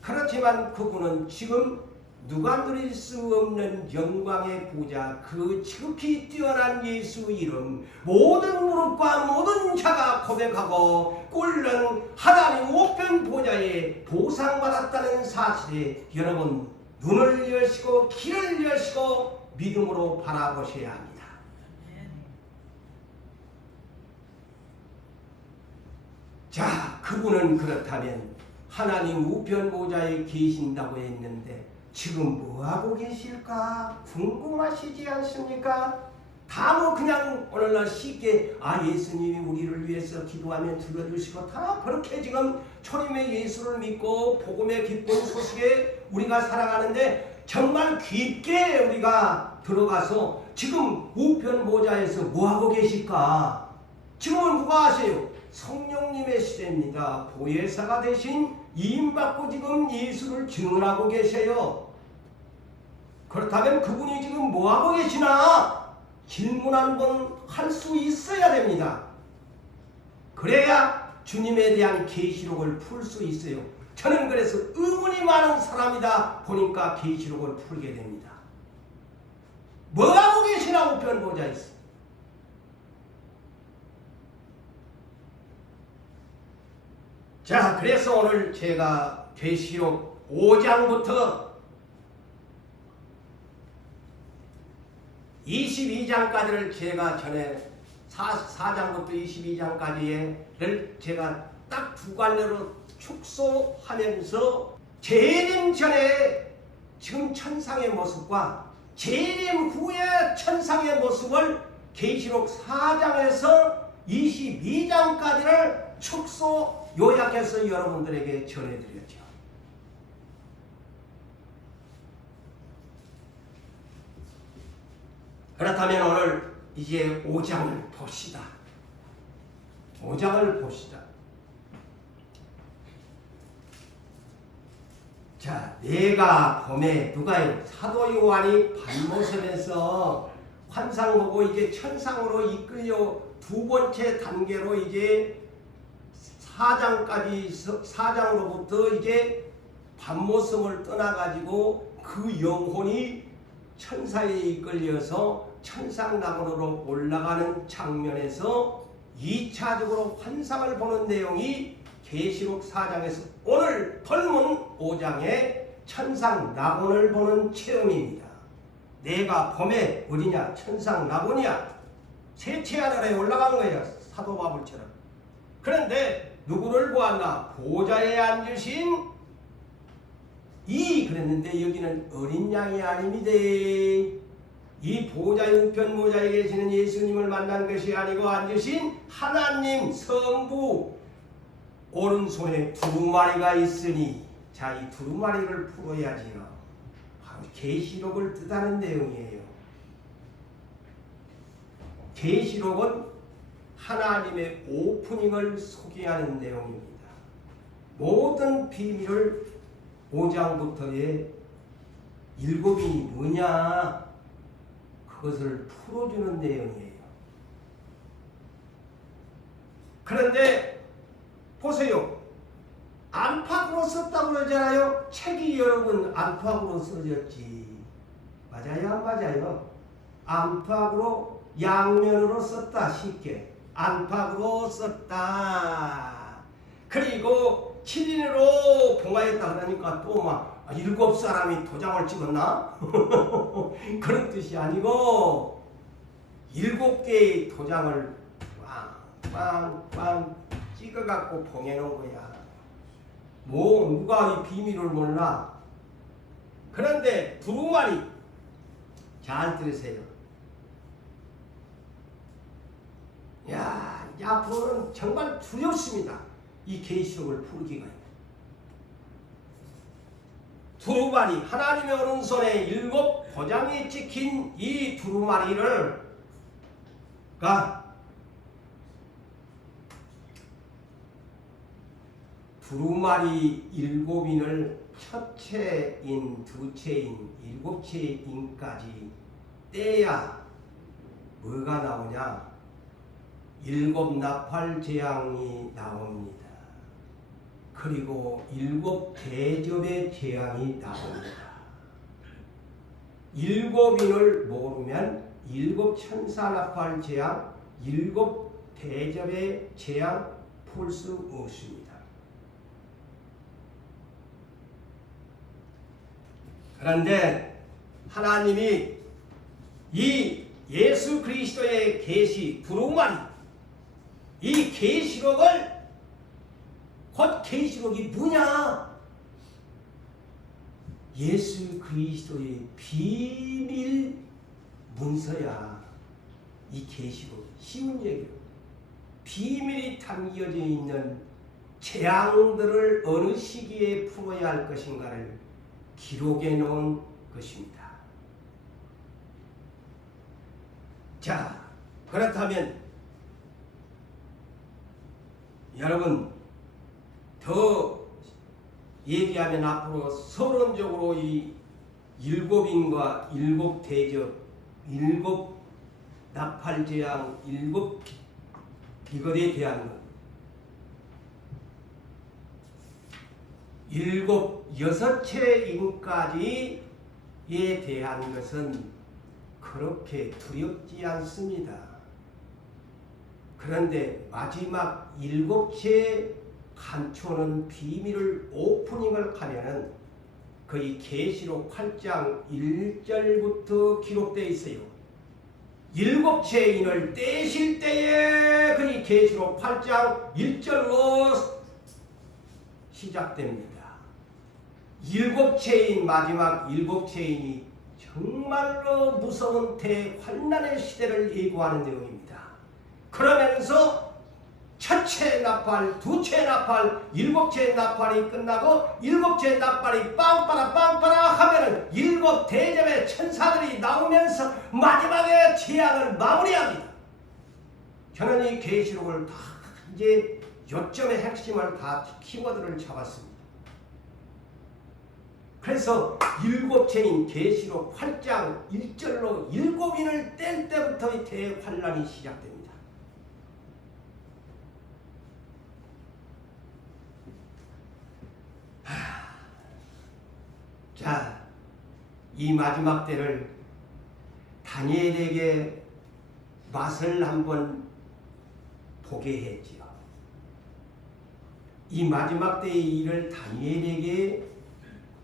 그렇지만 그분은 지금 누가 누릴 수 없는 영광의 보좌, 그 지극히 뛰어난 예수 이름, 모든 무릎과 모든 자가 고백하고 꿇는 하나님 우편 보좌에 보상받았다는 사실에 여러분 눈을 여시고 귀를 여시고 믿음으로 바라보셔야 합니다. 자, 그분은 그렇다면 하나님 우편 보좌에 계신다고 했는데 지금 뭐하고 계실까 궁금하시지 않습니까? 다 뭐 그냥 오늘날 쉽게 예수님이 우리를 위해서 기도하면 들어주시고 다 그렇게 지금 초림의 예수를 믿고 복음의 기쁜 소식에 우리가 살아가는데 정말 깊게 우리가 들어가서 지금 우편 보좌에서 뭐하고 계실까? 지금은 누가 아세요? 성령님의 시대입니다. 보혜사가 되신 이임받고 지금 예수를 증언하고 계세요. 그렇다면 그분이 지금 뭐하고 계시나? 질문 한 번 할 수 있어야 됩니다. 그래야 주님에 대한 계시록을 풀 수 있어요. 저는 그래서 의문이 많은 사람이다 보니까 계시록을 풀게 됩니다. 뭐하고 계시나 우편 보좌에서. 자, 그래서 오늘 제가 계시록 5장부터 22장까지를 제가 전에 4장부터 22장까지를 제가 딱 두 갈래로 축소하면서 재림 전에 지금 천상의 모습과 재림 후의 천상의 모습을 계시록 4장에서 22장까지를 축소 요약해서 여러분들에게 전해드렸죠. 그렇다면 오늘 이제 5장을 봅시다. 5장을 봅시다. 자, 내가 봄에 누가요? 사도 요한이 반모섬에서 환상 보고 이제 천상으로 이끌려 두 번째 단계로 이제 4장으로부터 이제 반모섬을 떠나가지고 그 영혼이 천사에 이끌려서 천상나무로 올라가는 장면에서 2차적으로 환상을 보는 내용이 계시록 4장에서 오늘 본문 5장의 천상낙원을 보는 체험입니다. 내가 봄에 어디냐? 천상낙원이야. 셋째 하늘에 올라간 거야. 사도 바울처럼. 그런데 누구를 보았나? 보좌에 앉으신 그랬는데 여기는 어린 양이 아닙니다. 이 보좌의 우편 보좌에 계시는 예수님을 만난 것이 아니고 앉으신 하나님 성부 오른손에 두루마리가 있으니, 자, 이 두루마리를 풀어야지요. 바로 계시록을 뜻하는 내용이에요. 계시록은 하나님의 오프닝을 소개하는 내용입니다. 모든 비밀을 5장부터의 일곱이 뭐냐, 그것을 풀어주는 내용이에요. 그런데 보세요. 안팎으로 썼다고 그러잖아요. 책이 여러분 안팎으로 써졌지. 맞아요, 안 맞아요? 안팎으로 양면으로 썼다. 쉽게 안팎으로 썼다. 그리고 7인으로 봉하였다 그러니까 또 막 7사람이 도장을 찍었나? 그런 뜻이 아니고 7개의 도장을 빵빵빵 찍어갖고 봉해놓은 거야. 뭐 누가 이 비밀을 몰라? 그런데 두루마리 잘 들으세요. 야, 앞으로는 정말 두렵습니다. 이 계시록을 풀기가. 두루마리, 하나님의 오른손에 7 도장이 찍힌 이 두루마리를 두루마리 7인을 첫째인, 둘째인, 7채인까지 떼야 뭐가 나오냐? 7 나팔 재앙이 나옵니다. 그리고 7 대접의 재앙이 나옵니다. 7인을 모르면 7 천사 나팔 재앙, 7 대접의 재앙 풀 수 없습니다. 그런데 하나님이 이 예수 그리스도의 계시 두루마리 이 계시록을 곧 계시록이 뭐냐? 예수 그리스도의 비밀 문서야. 이 계시록 쉬운 얘기로 비밀이 담겨져 있는 재앙들을 어느 시기에 풀어야 할 것인가를 기록해 놓은 것입니다. 자, 그렇다면 여러분 더 얘기하면 앞으로 서론적으로 이 7인과 7 대접, 7 나팔 재앙, 7 이것에 대한 것, 6채인까지에 대한 것은 그렇게 두렵지 않습니다. 그런데 마지막 7채 감추는 비밀을 오프닝을 하면은 거의 계시록 8장 1절부터 기록되어 있어요. 7채인을 떼실 때에 거의 계시록 8장 1절로 시작됩니다. 7채인 마지막 7채인이 정말로 무서운 대환난의 시대를 예고하는 내용입니다. 그러면서 첫째 나팔, 두째 나팔, 7채 나팔이 끝나고 7채 나팔이 빵빠라 빵빠라 하면은 7 대접의 천사들이 나오면서 마지막에 재앙을 마무리합니다. 저는 이 계시록을 다 이제 요점의 핵심을 다 키워드를 잡았습니다. 그래서 7채인 계시록 8장 1절로 7인을 뗄 때부터 이 대환란이 시작됩니다. 자, 이 마지막 때를 다니엘에게 맛을 한번 보게 했지요. 이 마지막 때의 일을 다니엘에게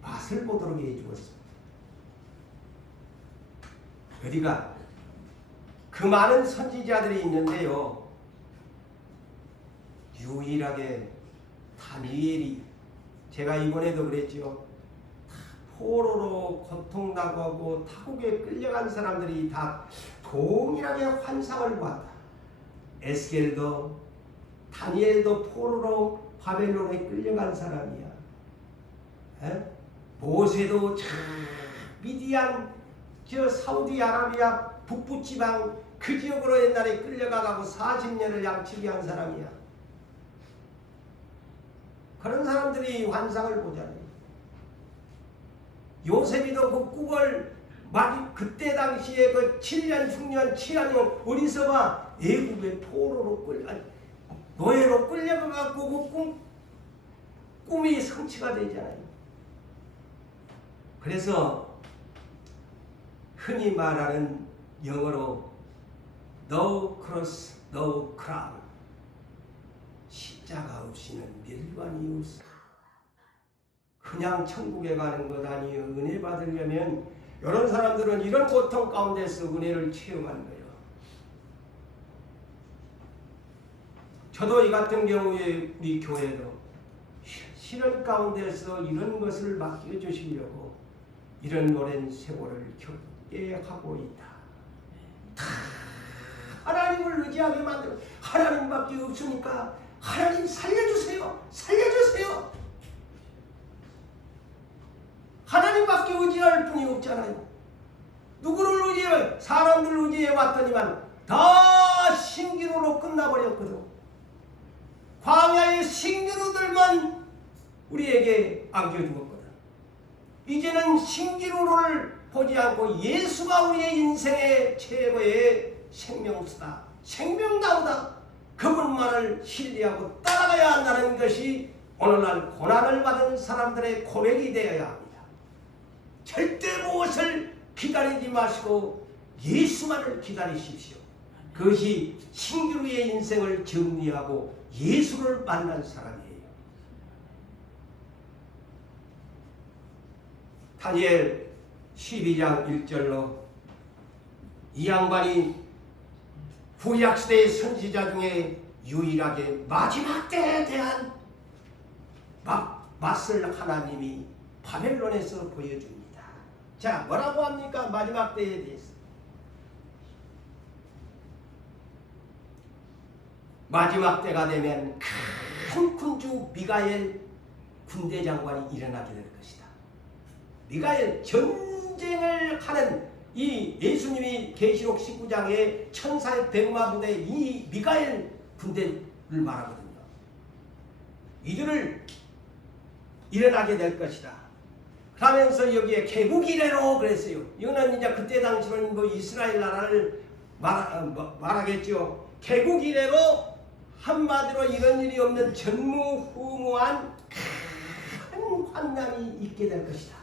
맛을 보도록 해주었습니다. 어디가 그 많은 선지자들이 있는데요, 유일하게 다니엘이, 제가 이번에도 그랬죠, 포로로 고통당하고 타국에 끌려간 사람들이 다 동일하게 환상을 보았다. 에스겔도 다니엘도 포로로 바벨론에 끌려간 사람이야. 모세도 미디안 저 사우디아라비아 북부지방 그 지역으로 옛날에 끌려가고 40년을 양치기 한 사람이야. 그런 사람들이 환상을 보잖아요. 요셉이도 그 꿈을 그때 당시에 그 7년, 6년, 7년 어디서 봐? 애국의 포로로 노예로 끌려가고 그 꿈이 성취가 되잖아요. 그래서 흔히 말하는 영어로 No cross, no crown. 십자가 없이는 멸관이 없어. 그냥 천국에 가는 것 아니에요. 은혜 받으려면 이런 사람들은 이런 고통 가운데서 은혜를 체험하는 거예요. 저도 이 같은 경우에 우리 교회도 시련 가운데서 이런 것을 맡겨주시려고 이런 오랜 세월을 겪게 하고 있다. 다 하나님을 의지하게 만들어. 하나님밖에 없으니까 하나님 살려주세요. 살려주세요. 하나님밖에 의지할 분이 없잖아요. 누구를 의지해? 사람들을 의지해 왔더니만 다 신기루로 끝나버렸거든. 광야의 신기루들만 우리에게 안겨주었거든. 이제는 신기루를 보지 않고 예수가 우리의 인생의 최고의 생명수다. 생명다우다. 그분만을 신뢰하고 따라가야 한다는 것이 오늘날 고난을 받은 사람들의 고백이 되어야 합니다. 절대 무엇을 기다리지 마시고 예수만을 기다리십시오. 그것이 신기루의 인생을 정리하고 예수를 만난 사람이에요. 다니엘 12장 1절로 이 양반이 구약시대의 선지자 중에 유일하게 마지막 때에 대한 맛을 하나님이 바벨론에서 보여줍니다. 자, 뭐라고 합니까? 마지막 때에 대해서. 마지막 때가 되면 큰 군주 미가엘 군대장관이 일어나게 될 것이다. 미가엘 전쟁을 하는 이 예수님이 계시록 19장에 천사의 백마 부대 이 미가엘 군대를 말하거든요. 이들을 일어나게 될 것이다. 그러면서 여기에 개국 이래로 그랬어요. 이거는 이제 그때 당시는 뭐 이스라엘 나라를 말하겠죠. 개국 이래로 한마디로 이런 일이 없는 전무후무한 큰 환난이 있게 될 것이다.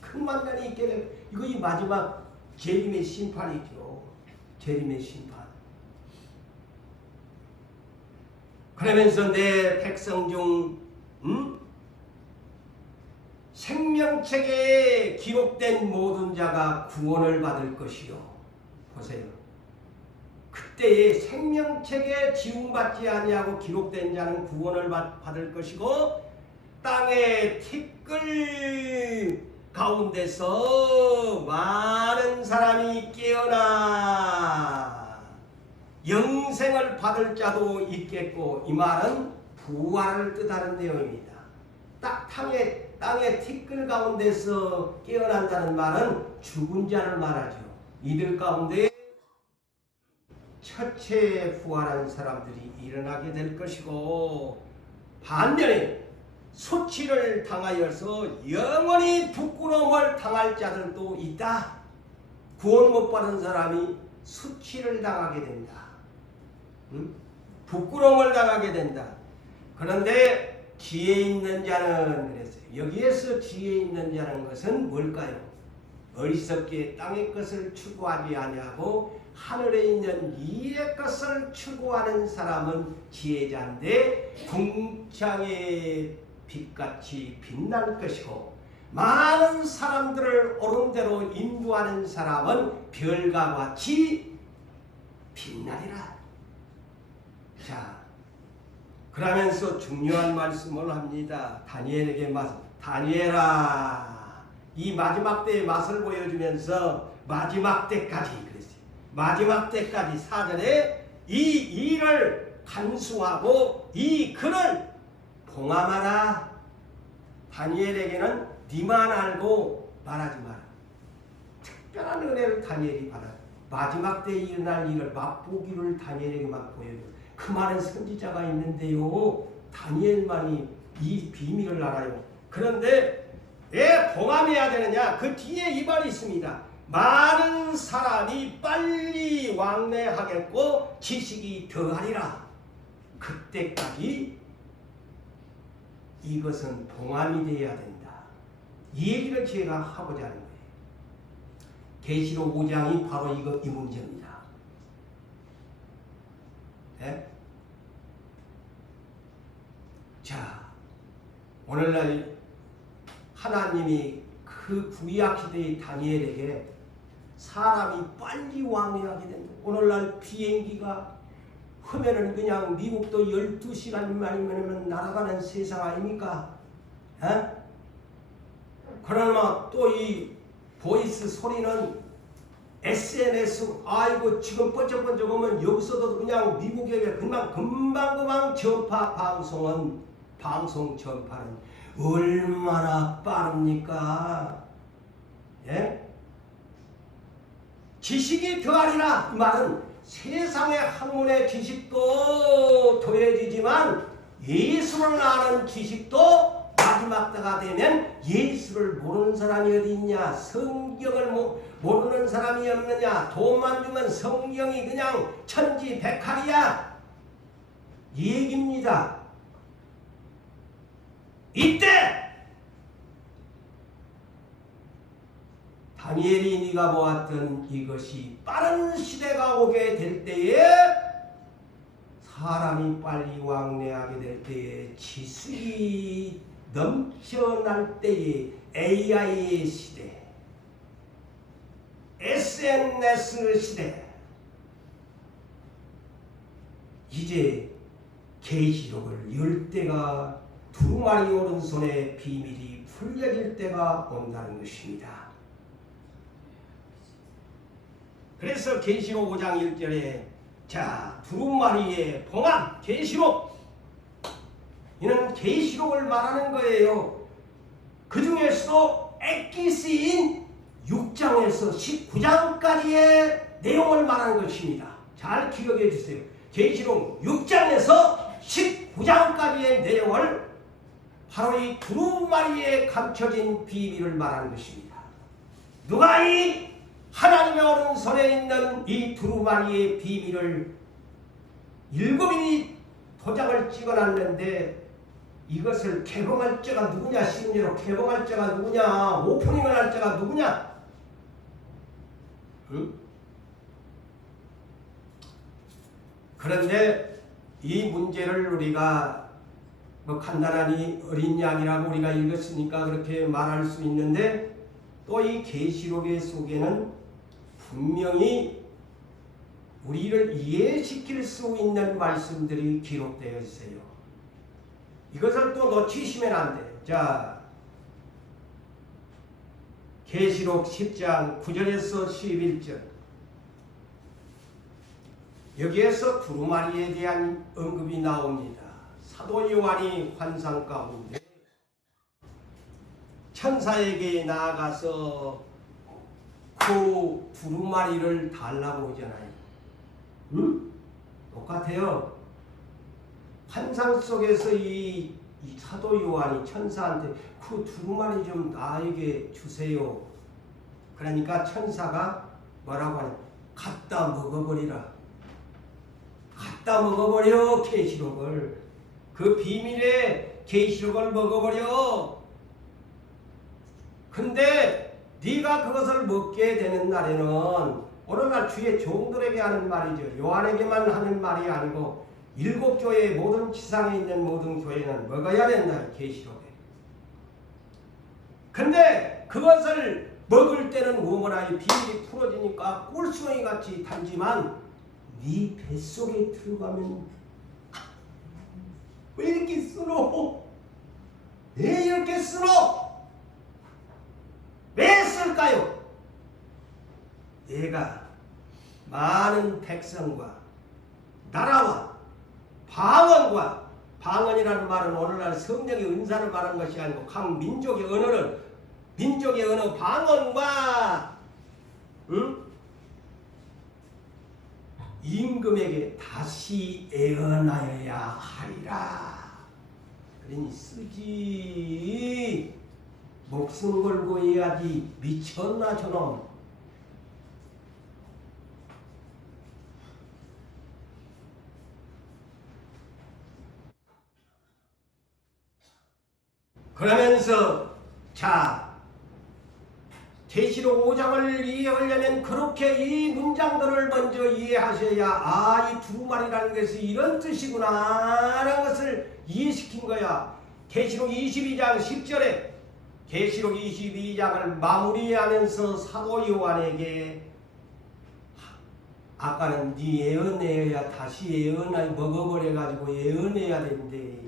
큰 환난이 있게 될, 이거 이 마지막 재림의 심판이죠. 재림의 심판. 그러면서 내 백성 중 생명책에 기록된 모든 자가 구원을 받을 것이요. 보세요. 그때의 생명책에 지움받지 아니하고 기록된 자는 구원을 받을 것이고 땅의 티끌 가운데서 많은 사람이 깨어나 영생을 받을 자도 있겠고, 이 말은 부활을 뜻하는 내용입니다. 딱 땅의 티끌 가운데서 깨어난다는 말은 죽은 자를 말하죠. 이들 가운데 첫째 부활한 사람들이 일어나게 될 것이고, 반면에 수치를 당하여서 영원히 부끄러움을 당할 자들도 있다. 구원 못 받은 사람이 수치를 당하게 된다. 부끄러움을 당하게 된다. 그런데 지혜 있는 자는 그랬어요. 여기에서 지혜 있는 자는 것은 뭘까요? 어리석게 땅의 것을 추구하지 아니하고 하늘에 있는 이의 것을 추구하는 사람은 지혜자인데 궁창의 빛같이 빛날 것이고, 많은 사람들을 옳은 대로 인도하는 사람은 별과 같이 빛나리라. 자, 그러면서 중요한 말씀을 합니다. 다니엘에게 말씀. 다니엘아, 이 마지막 때의 맛을 보여주면서 마지막 때까지 그랬어요. 마지막 때까지 사전에 이 일을 간수하고 이 글을 봉함하라. 다니엘에게는 니만 알고 말하지 마라. 특별한 은혜를 다니엘이 받아. 마지막 때에 일어날 일을 맛보기를 다니엘에게만 보여줘. 그 많은 선지자가 있는데요, 다니엘만이 이 비밀을 알아요. 그런데 왜 봉함해야 되느냐? 그 뒤에 이 말이 있습니다. 많은 사람이 빨리 왕래하겠고 지식이 더하리라. 그때까지 이것은 봉함이 되어야 된다. 이 얘기를 제가 하고자 하는 거예요. 계시록 5장이 바로 이 문제입니다. 네? 자, 오늘날 하나님이 그 구약시대의 다니엘에게 사람이 빨리 왕래하게 된다. 오늘날 비행기가 하면은 그냥 미국도 12시간만이면 날아가는 세상 아닙니까? 에? 그러나 또 이 보이스 소리는 SNS, 아이고 지금 번쩍번쩍 오면 여기서도 그냥 미국에 금방 전파 방송 전파는 얼마나 빠릅니까? 예? 지식이 더하리라 이 말은 세상의 학문의 지식도 더해지지만 예수를 아는 지식도 마지막 때가 되면 예수를 모르는 사람이 어디 있냐? 성경을 모르는 사람이 없느냐? 돈만 주면 성경이 그냥 천지백칼이야. 이 얘기입니다. 이때 다니엘이 네가 보았던 이것이 빠른 시대가 오게 될 때에 사람이 빨리 왕래하게 될 때에 지식이 넘쳐날 때에 AI의 시대, SNS 시대, 이제 계시록을 열 때가 두루마리 오른손에 비밀이 풀려질 때가 온다는 것입니다. 그래서 계시록 5장 1절에 자 두루마리의 봉함 계시록 이는 계시록을 말하는 거예요. 그 중에서도 엑기스인 6장에서 19장까지의 내용을 말하는 것입니다. 잘 기억해 주세요. 계시록 6장에서 19장까지의 내용을 바로 이 두루마리에 감춰진 비밀을 말하는 것입니다. 누가 이 하나님의 오른손에 있는 이 두루마리의 비밀을 7인이 도장을 찍어놨는데 이것을 개봉할 자가 누구냐? 심지어 개봉할 자가 누구냐? 오프닝을 할 자가 누구냐? 응? 그런데 이 문제를 우리가 간단하니 어린 양이라고 우리가 읽었으니까 그렇게 말할 수 있는데 또 이 계시록의 속에는 분명히 우리를 이해시킬 수 있는 말씀들이 기록되어 있어요. 이것을 또 놓치시면 안 돼. 자, 계시록 10장 9절에서 11절 여기에서 두루마리에 대한 언급이 나옵니다. 사도 요한이 환상 가운데 천사에게 나아가서 그 두루마리를 달라고 하잖아요. 응? 똑같아요. 환상 속에서 이 사도 요한이 천사한테 그 두루마리 좀 나에게 주세요. 그러니까 천사가 뭐라고 하냐? 갖다 먹어버리라. 갖다 먹어버려 계시록을. 그 비밀의 계시록을 먹어버려. 근데 네가 그것을 먹게 되는 날에는 오늘날 주의 종들에게 하는 말이죠. 요한에게만 하는 말이 아니고 7교회 모든 지상에 있는 모든 교회는 먹어야 된다. 계시록에. 근데 그것을 먹을 때는 어머나 이 비밀이 풀어지니까 꿀수렁이 같이 달지만 네 뱃속에 들어가면 왜 이렇게 쓰노? 왜 이렇게 쓰노? 왜 쓸까요? 얘가 많은 백성과 나라와 방언과 방언이라는 말은 오늘날 성령의 은사를 말하는 것이 아니고 각 민족의 언어를 민족의 언어 방언과 임금에게 다시 애언하여야 하리라. 그러니 쓰지 목숨 걸고 해야지. 미쳤나 저놈. 그러면서 자 계시록 5장을 이해하려면 그렇게 이 문장들을 먼저 이해하셔야 이 두루마리라는 것이 이런 뜻이구나 라는 것을 이해시킨 거야. 계시록 22장 10절에 계시록 22장을 마무리하면서 사도 요한에게 아까는 네 예언해야 다시 예언을 먹어버려가지고 예언해야 된대.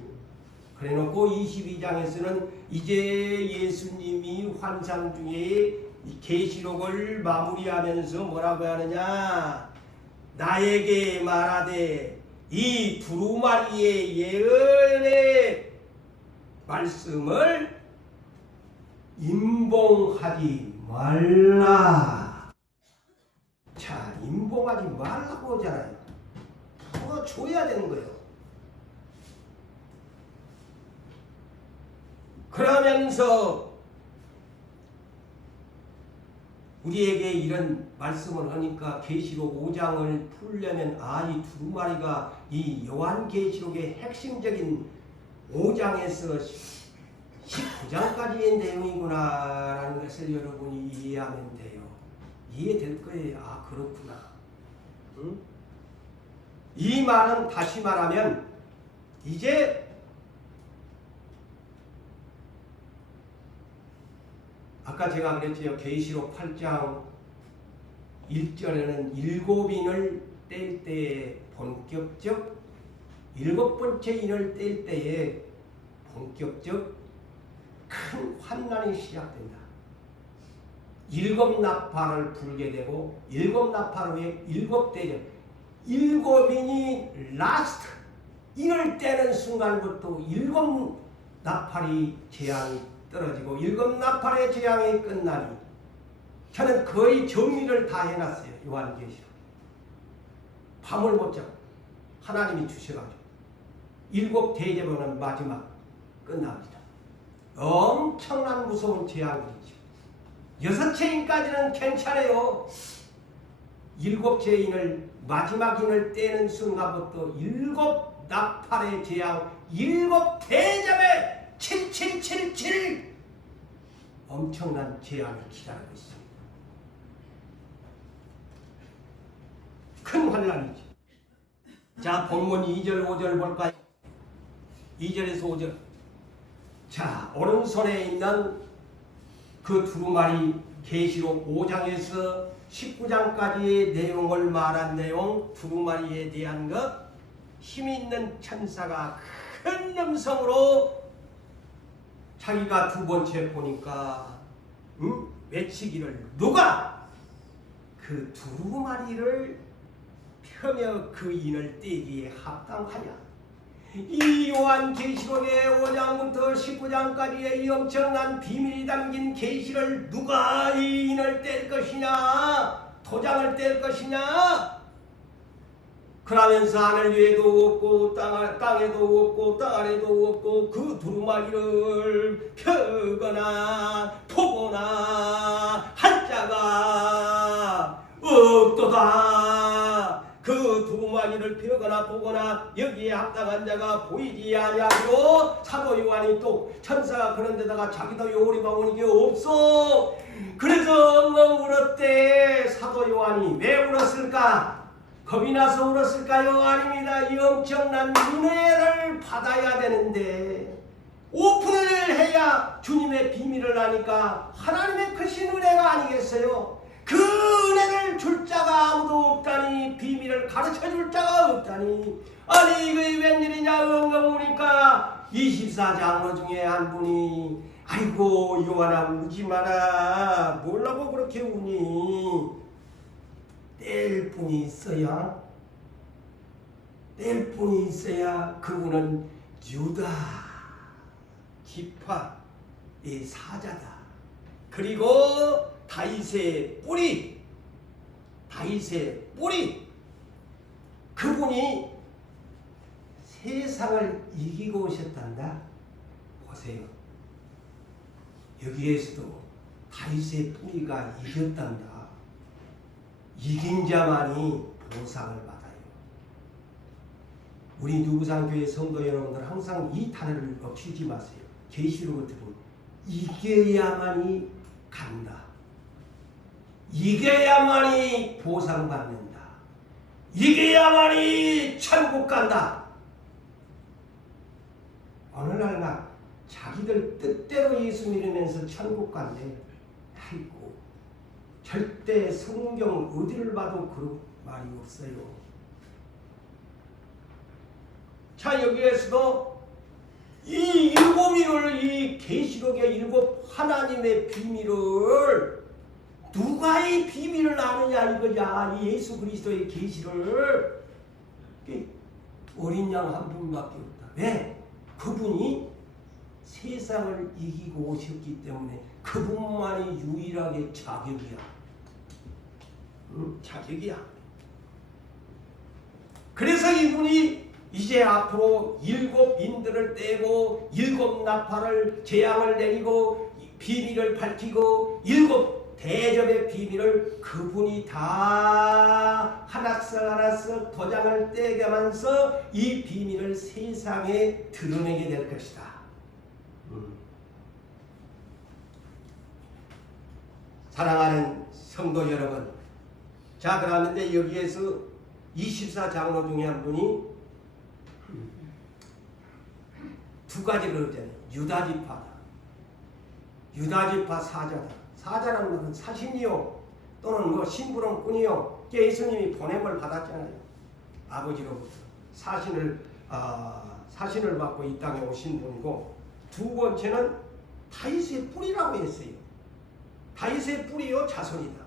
그래놓고 22장에서는 이제 예수님이 환상 중에 계시록을 마무리하면서 뭐라고 하느냐, 나에게 말하되 이 두루마리의 예언의 말씀을 임봉하지 말라. 자, 임봉하지 말라고 하잖아요. 풀어줘야 되는 거예요. 그러면서 우리에게 이런 말씀을 하니까 계시록 5장을 풀려면 이 두루마리가 이 요한계시록의 핵심적인 5장에서 19장까지의 내용이구나라는 것을 여러분이 이해하면 돼요. 이해될 거예요. 그렇구나. 응? 이 말은 다시 말하면 이제 아까 제가 그랬죠. 계시록 8장 1절에는 7인을 뗄 때에 본격적 7번째 인을 뗄 때에 본격적 큰 환난이 시작된다. 7 나팔을 불게 되고 7 나팔 후에 7대접 7인이 라스트 인을 떼는 순간부터 7 나팔이 재앙이 떨어지고 7 나팔의 재앙이 끝나니 저는 거의 정리를 다 해놨어요. 요한계시록 밤을 못 자고 하나님이 주셔가지고 7 대접은 마지막 끝납니다. 엄청난 무서운 재앙이죠. 6째 인까지는 괜찮아요. 7째 인을 마지막 인을 떼는 순간부터 7 나팔의 재앙 7 대접의 7777 엄청난 재앙을 기다리고 있습니다. 큰 환란이죠. 자, 본문 2절 5절 볼까요? 2절에서 5절. 자, 오른손에 있는 그 두루마리 계시록 5장에서 19장까지의 내용을 말한 내용, 두루마리에 대한 것, 힘있는 천사가 큰 음성으로 자기가 두 번째 보니까 외치기를, 누가 그 두루마리를 펴며 그 인을 떼기에 합당하냐. 이 요한계시록의 5장부터 19장까지의 이 엄청난 비밀이 담긴 계시를 누가 이 인을 뗄 것이냐, 도장을 뗄 것이냐. 그러면서 하늘 위에도 없고 땅에도 없고 땅 아래도 없고 그 두루마리를 펴거나 보거나 할 자가 없도다. 그 두루마리를 펴거나 보거나 여기에 합당한 자가 보이지 아니하고, 사도 요한이 또 천사가 그런 데다가 자기도 요리가 오는 게 없어. 그래서 엉엉 울었대. 사도 요한이 왜 울었을까? 겁이 나서 울었을까요? 아닙니다. 이 엄청난 은혜를 받아야 되는데 오픈을 해야 주님의 비밀을 아니까 하나님의 크신 은혜가 아니겠어요? 그 은혜를 줄 자가 아무도 없다니, 비밀을 가르쳐 줄 자가 없다니, 아니 이게 웬일이냐 엉엉 우니까 24장로 중에 한 분이 아이고 요한아 우지 마라, 뭐라고 그렇게 우니? 뗄 분이 있어야, 뗄 분이 있어야 그분은 유다 지파의 사자다. 그리고 다윗의 뿌리, 다윗의 뿌리, 그분이 세상을 이기고 오셨단다. 보세요. 여기에서도 다윗의 뿌리가 이겼단다. 이긴 자만이 보상을 받아요. 우리 누구상교회 성도 여러분들 항상 이 단어를 놓치지 마세요. 계시록을 들으면 이겨야만이 간다. 이겨야만이 보상받는다. 이겨야만이 천국 간다. 어느 날 막 자기들 뜻대로 예수 믿으면서 천국 간대. 아이고, 절대 성경 어디를 봐도 그런 말이 없어요. 자, 여기에서도 이 일곱 일을, 이 계시록의 일곱 하나님의 비밀을 누가 이 비밀을 아느냐 이거냐. 이 예수 그리스도의 계시를 어린 양 한 분밖에 없다. 왜? 그분이 세상을 이기고 오셨기 때문에 그분만이 유일하게 자격이야. 자격이야. 그래서 이분이 이제 앞으로 일곱 인들을 떼고 일곱 나팔을 재앙을 내리고 비밀을 밝히고 일곱 대접의 비밀을 그분이 다 하나씩 하나씩 도장을 떼가면서 이 비밀을 세상에 드러내게 될 것이다. 사랑하는 성도 여러분, 자, 그러는데 여기에서 24장로 중에 한 분이 두 가지를 얻잖아요. 유다지파다. 유다지파 사자다. 사자라는 것은 사신이요 또는 뭐 심부름꾼이요. 예수님이 보냄을 받았잖아요. 아버지로부터 사신을 받고 이 땅에 오신 분이고, 두 번째는 다윗의 뿌리라고 했어요. 다윗의 뿌리요 자손이다.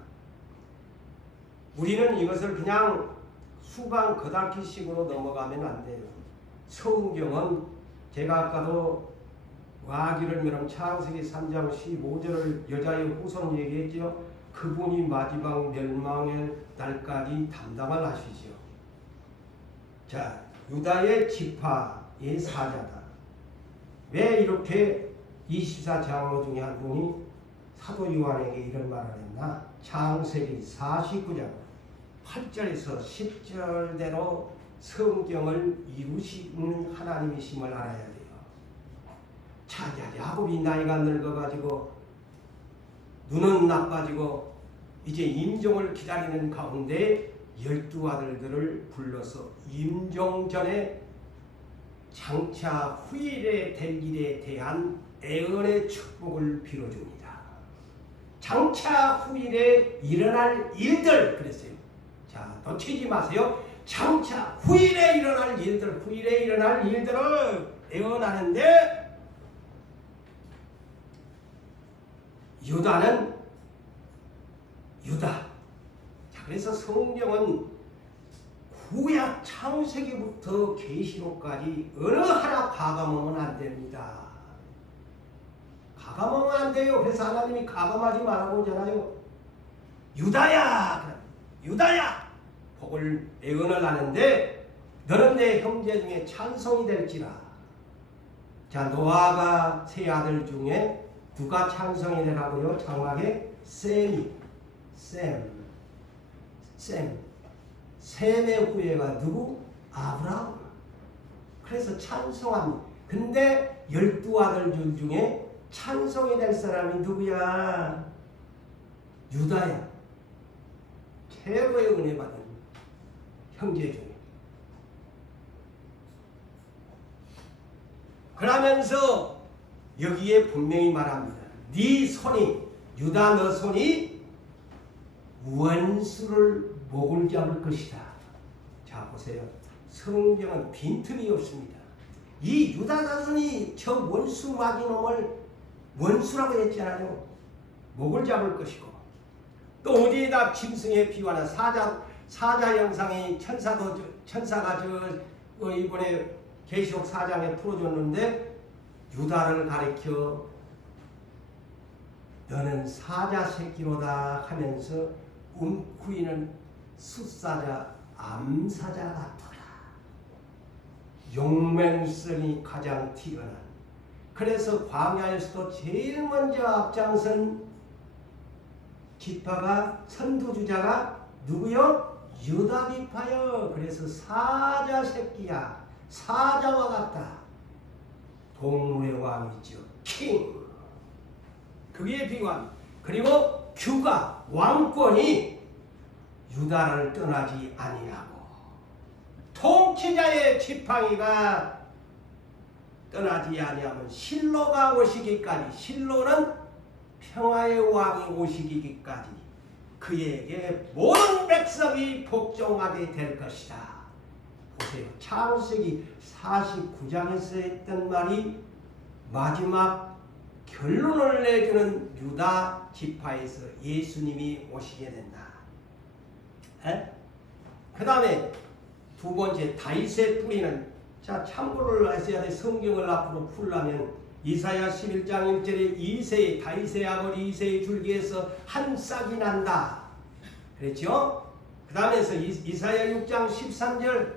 우리는 이것을 그냥 수방 거닥기식으로 넘어가면 안 돼요. 성경은 제가 아까도 와기를 멸한 창세기 3장 15절을 여자의 후손 얘기했죠. 그분이 마지막 멸망의 날까지 담당을 하시죠. 자, 유다의 지파의 사자다. 왜 이렇게 24장로 중에 한 분이 사도 요한에게 이런 말을 했나? 창세기 49장 8절에서 10절대로 성경을 이루시는 하나님이심을 알아야 돼요. 자, 야곱이 나이가 늙어가지고 눈은 나빠지고 이제 임종을 기다리는 가운데 12 아들들을 불러서 임종 전에 장차 후일에 될 일에 대한 애언의 축복을 빌어줍니다. 장차 후일에 일어날 일들 그랬어요. 자, 놓치지 마세요. 장차 후일에 일어날 일들, 후일에 일어날 일들을 애언하는데 유다는 유다. 자, 그래서 성경은 구약 창세기부터 계시록까지 어느 하나 가감하면 안 됩니다. 가감하면 안 돼요. 그래서 하나님이 가감하지 말라고 하잖아요. 유다야, 유다야, 복을 애언을 하는데 너는 내 형제 중에 찬송이 될지라. 자, 노아가 세 아들 중에 누가 찬송이 되라고요? 장막에 셈이, 셈의 후예가 누구? 아브라함. 그래서 찬송합니다. 근데 12 아들들 중에 찬송이 될 사람이 누구야? 유다야. 최고의 은혜 받은 형제 중에. 그러면서 여기에 분명히 말합니다. 네 손이, 유다 너 손이 원수를 목을 잡을 것이다. 자, 보세요. 성경은 빈틈이 없습니다. 이 유다 자손이 저 원수 마귀 놈을 원수라고 했잖아요. 목을 잡을 것이고, 또 어디에다 짐승의 비유하나 사자 형상의 천사가 이번에 계시록 4장에 풀어줬는데 유다를 가리켜 너는 사자 새끼로다 하면서 움크이는 숫사자 암사자 같더라. 용맹성이 가장 튀어난, 그래서 광야에서도 제일 먼저 앞장선 지파가 선두주자가 누구요? 유다 지파요. 그래서 사자 새끼야. 사자와 같다. 동물의 왕이죠. 킹. 그게 비유합니다. 그리고 규가 왕권이 유다를 떠나지 아니하고 통치자의 지팡이가 떠나지 아니하면 실로가 오시기까지, 실로는 평화의 왕이 오시기까지 그에게 모든 백성이 복종하게 될 것이다. 보세요. 창세기 49장에서 했던 말이 마지막 결론을 내주는 유다 지파에서 예수님이 오시게 된다. 그 다음에 두 번째 다윗의 뿌리는, 자 참고를 하셔야 돼. 성경을 앞으로 풀려면 이사야 11장 1절에 이새의, 다윗의 아버지 이새의 줄기에서 한 싹이 난다 그랬죠. 그 다음에서 이사야 6장 13절,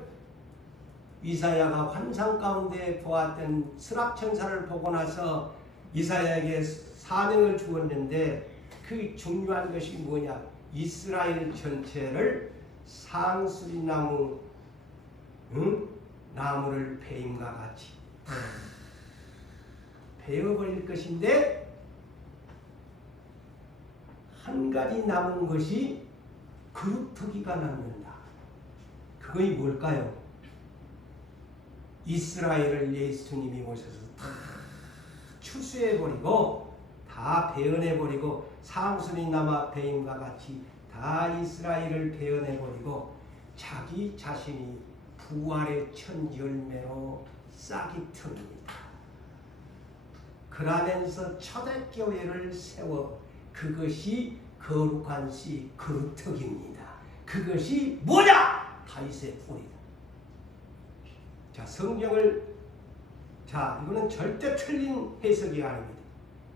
이사야가 환상 가운데 보았던 스랍천사를 보고 나서 이사야에게 사명을 주었는데 그 중요한 것이 뭐냐, 이스라엘 전체를 상수리나무 나무를 베임과 같이 베어버릴 것인데 한 가지 남은 것이 그루터기가 남는다. 그것이 뭘까요? 이스라엘을 예수님이 오셔서 다 추수해버리고 다 베어내버리고 상수리나무 베임과 같이 다 이스라엘을 베어내버리고 자기 자신이 부활의 첫 열매로 싹이 틉니다. 그러면서 초대교회를 세워 그것이 거룩한 씨 그루터기입니다. 그것이 뭐냐? 다윗의 뿌리다. 자, 성경을, 자 이거는 절대 틀린 해석이 아닙니다.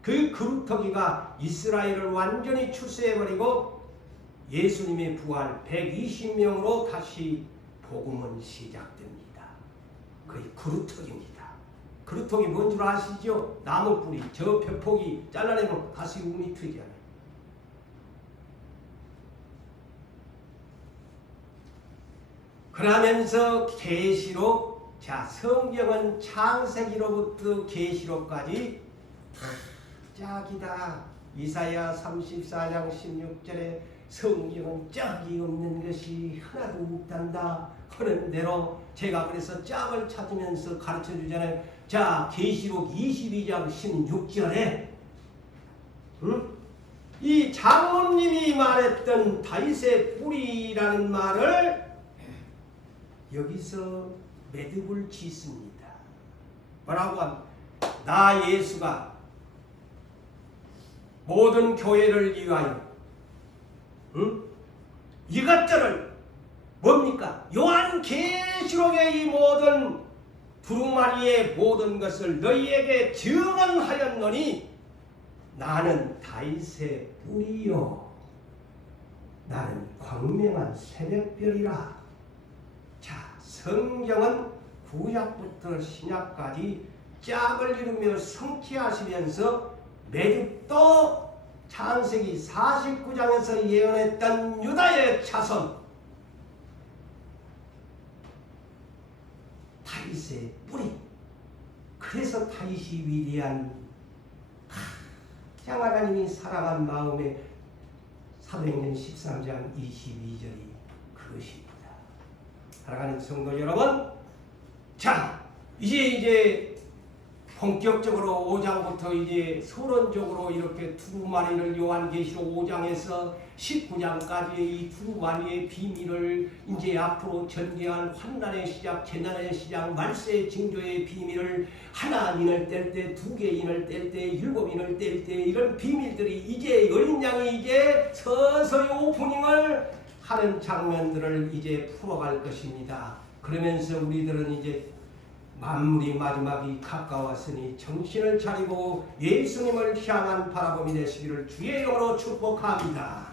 그 그루터기가 이스라엘을 완전히 추수해버리고 예수님의 부활 120명으로 다시 복음은 시작됩니다. 그게 그루터기입니다. 그루터기 뭔 줄 아시죠? 나무 뿌리, 저 벼포기 잘라내면 다시 움이 트잖아요. 그러면서 계시록, 자 성경은 창세기로부터 계시록까지 짝이다. 이사야 34장 16절에 성경은 짝이 없는 것이 하나도 없단다 하는 대로 제가 그래서 짝을 찾으면서 가르쳐 주잖아요. 자 계시록 22장 16절에 이 장로님이 말했던 다윗의 뿌리라는 말을 여기서 매듭을 짓습니다. 뭐라고 합니까? 나 예수가 모든 교회를 위하여 이것들을 뭡니까? 요한계시록의 이 모든 두루마리의 모든 것을 너희에게 증언하였노니 나는 다윗의 뿌리요 나는 광명한 새벽별이라. 자, 성경은 구약부터 신약까지 짝을 이루며 성취하시면서 매듭도 창세기 49장에서 예언했던 유다의 자손 다윗의 뿌리. 그래서 다윗이 위대한 가장 하나님이 사랑한 마음에 사도행전 13장 22절이 그것입니다. 사랑하는 성도 여러분, 자 이제 본격적으로 5장부터 이제 서론적으로 이렇게 두루마리를 요한계시록 5장에서 19장까지의 이 두루마리의 비밀을 이제 앞으로 전개한 환난의 시작, 재난의 시작, 말세의 징조의 비밀을 하나 인을 뗄 때, 두 개 인을 뗄 때, 일곱 인을 뗄 때 이런 비밀들이 이제 어린 양이 이제 서서히 오프닝을 하는 장면들을 이제 풀어갈 것입니다. 그러면서 우리들은 이제 만물이 마지막이 가까웠으니 정신을 차리고 예수님을 향한 바라봄이 되시기를 주의 이름으로 축복합니다.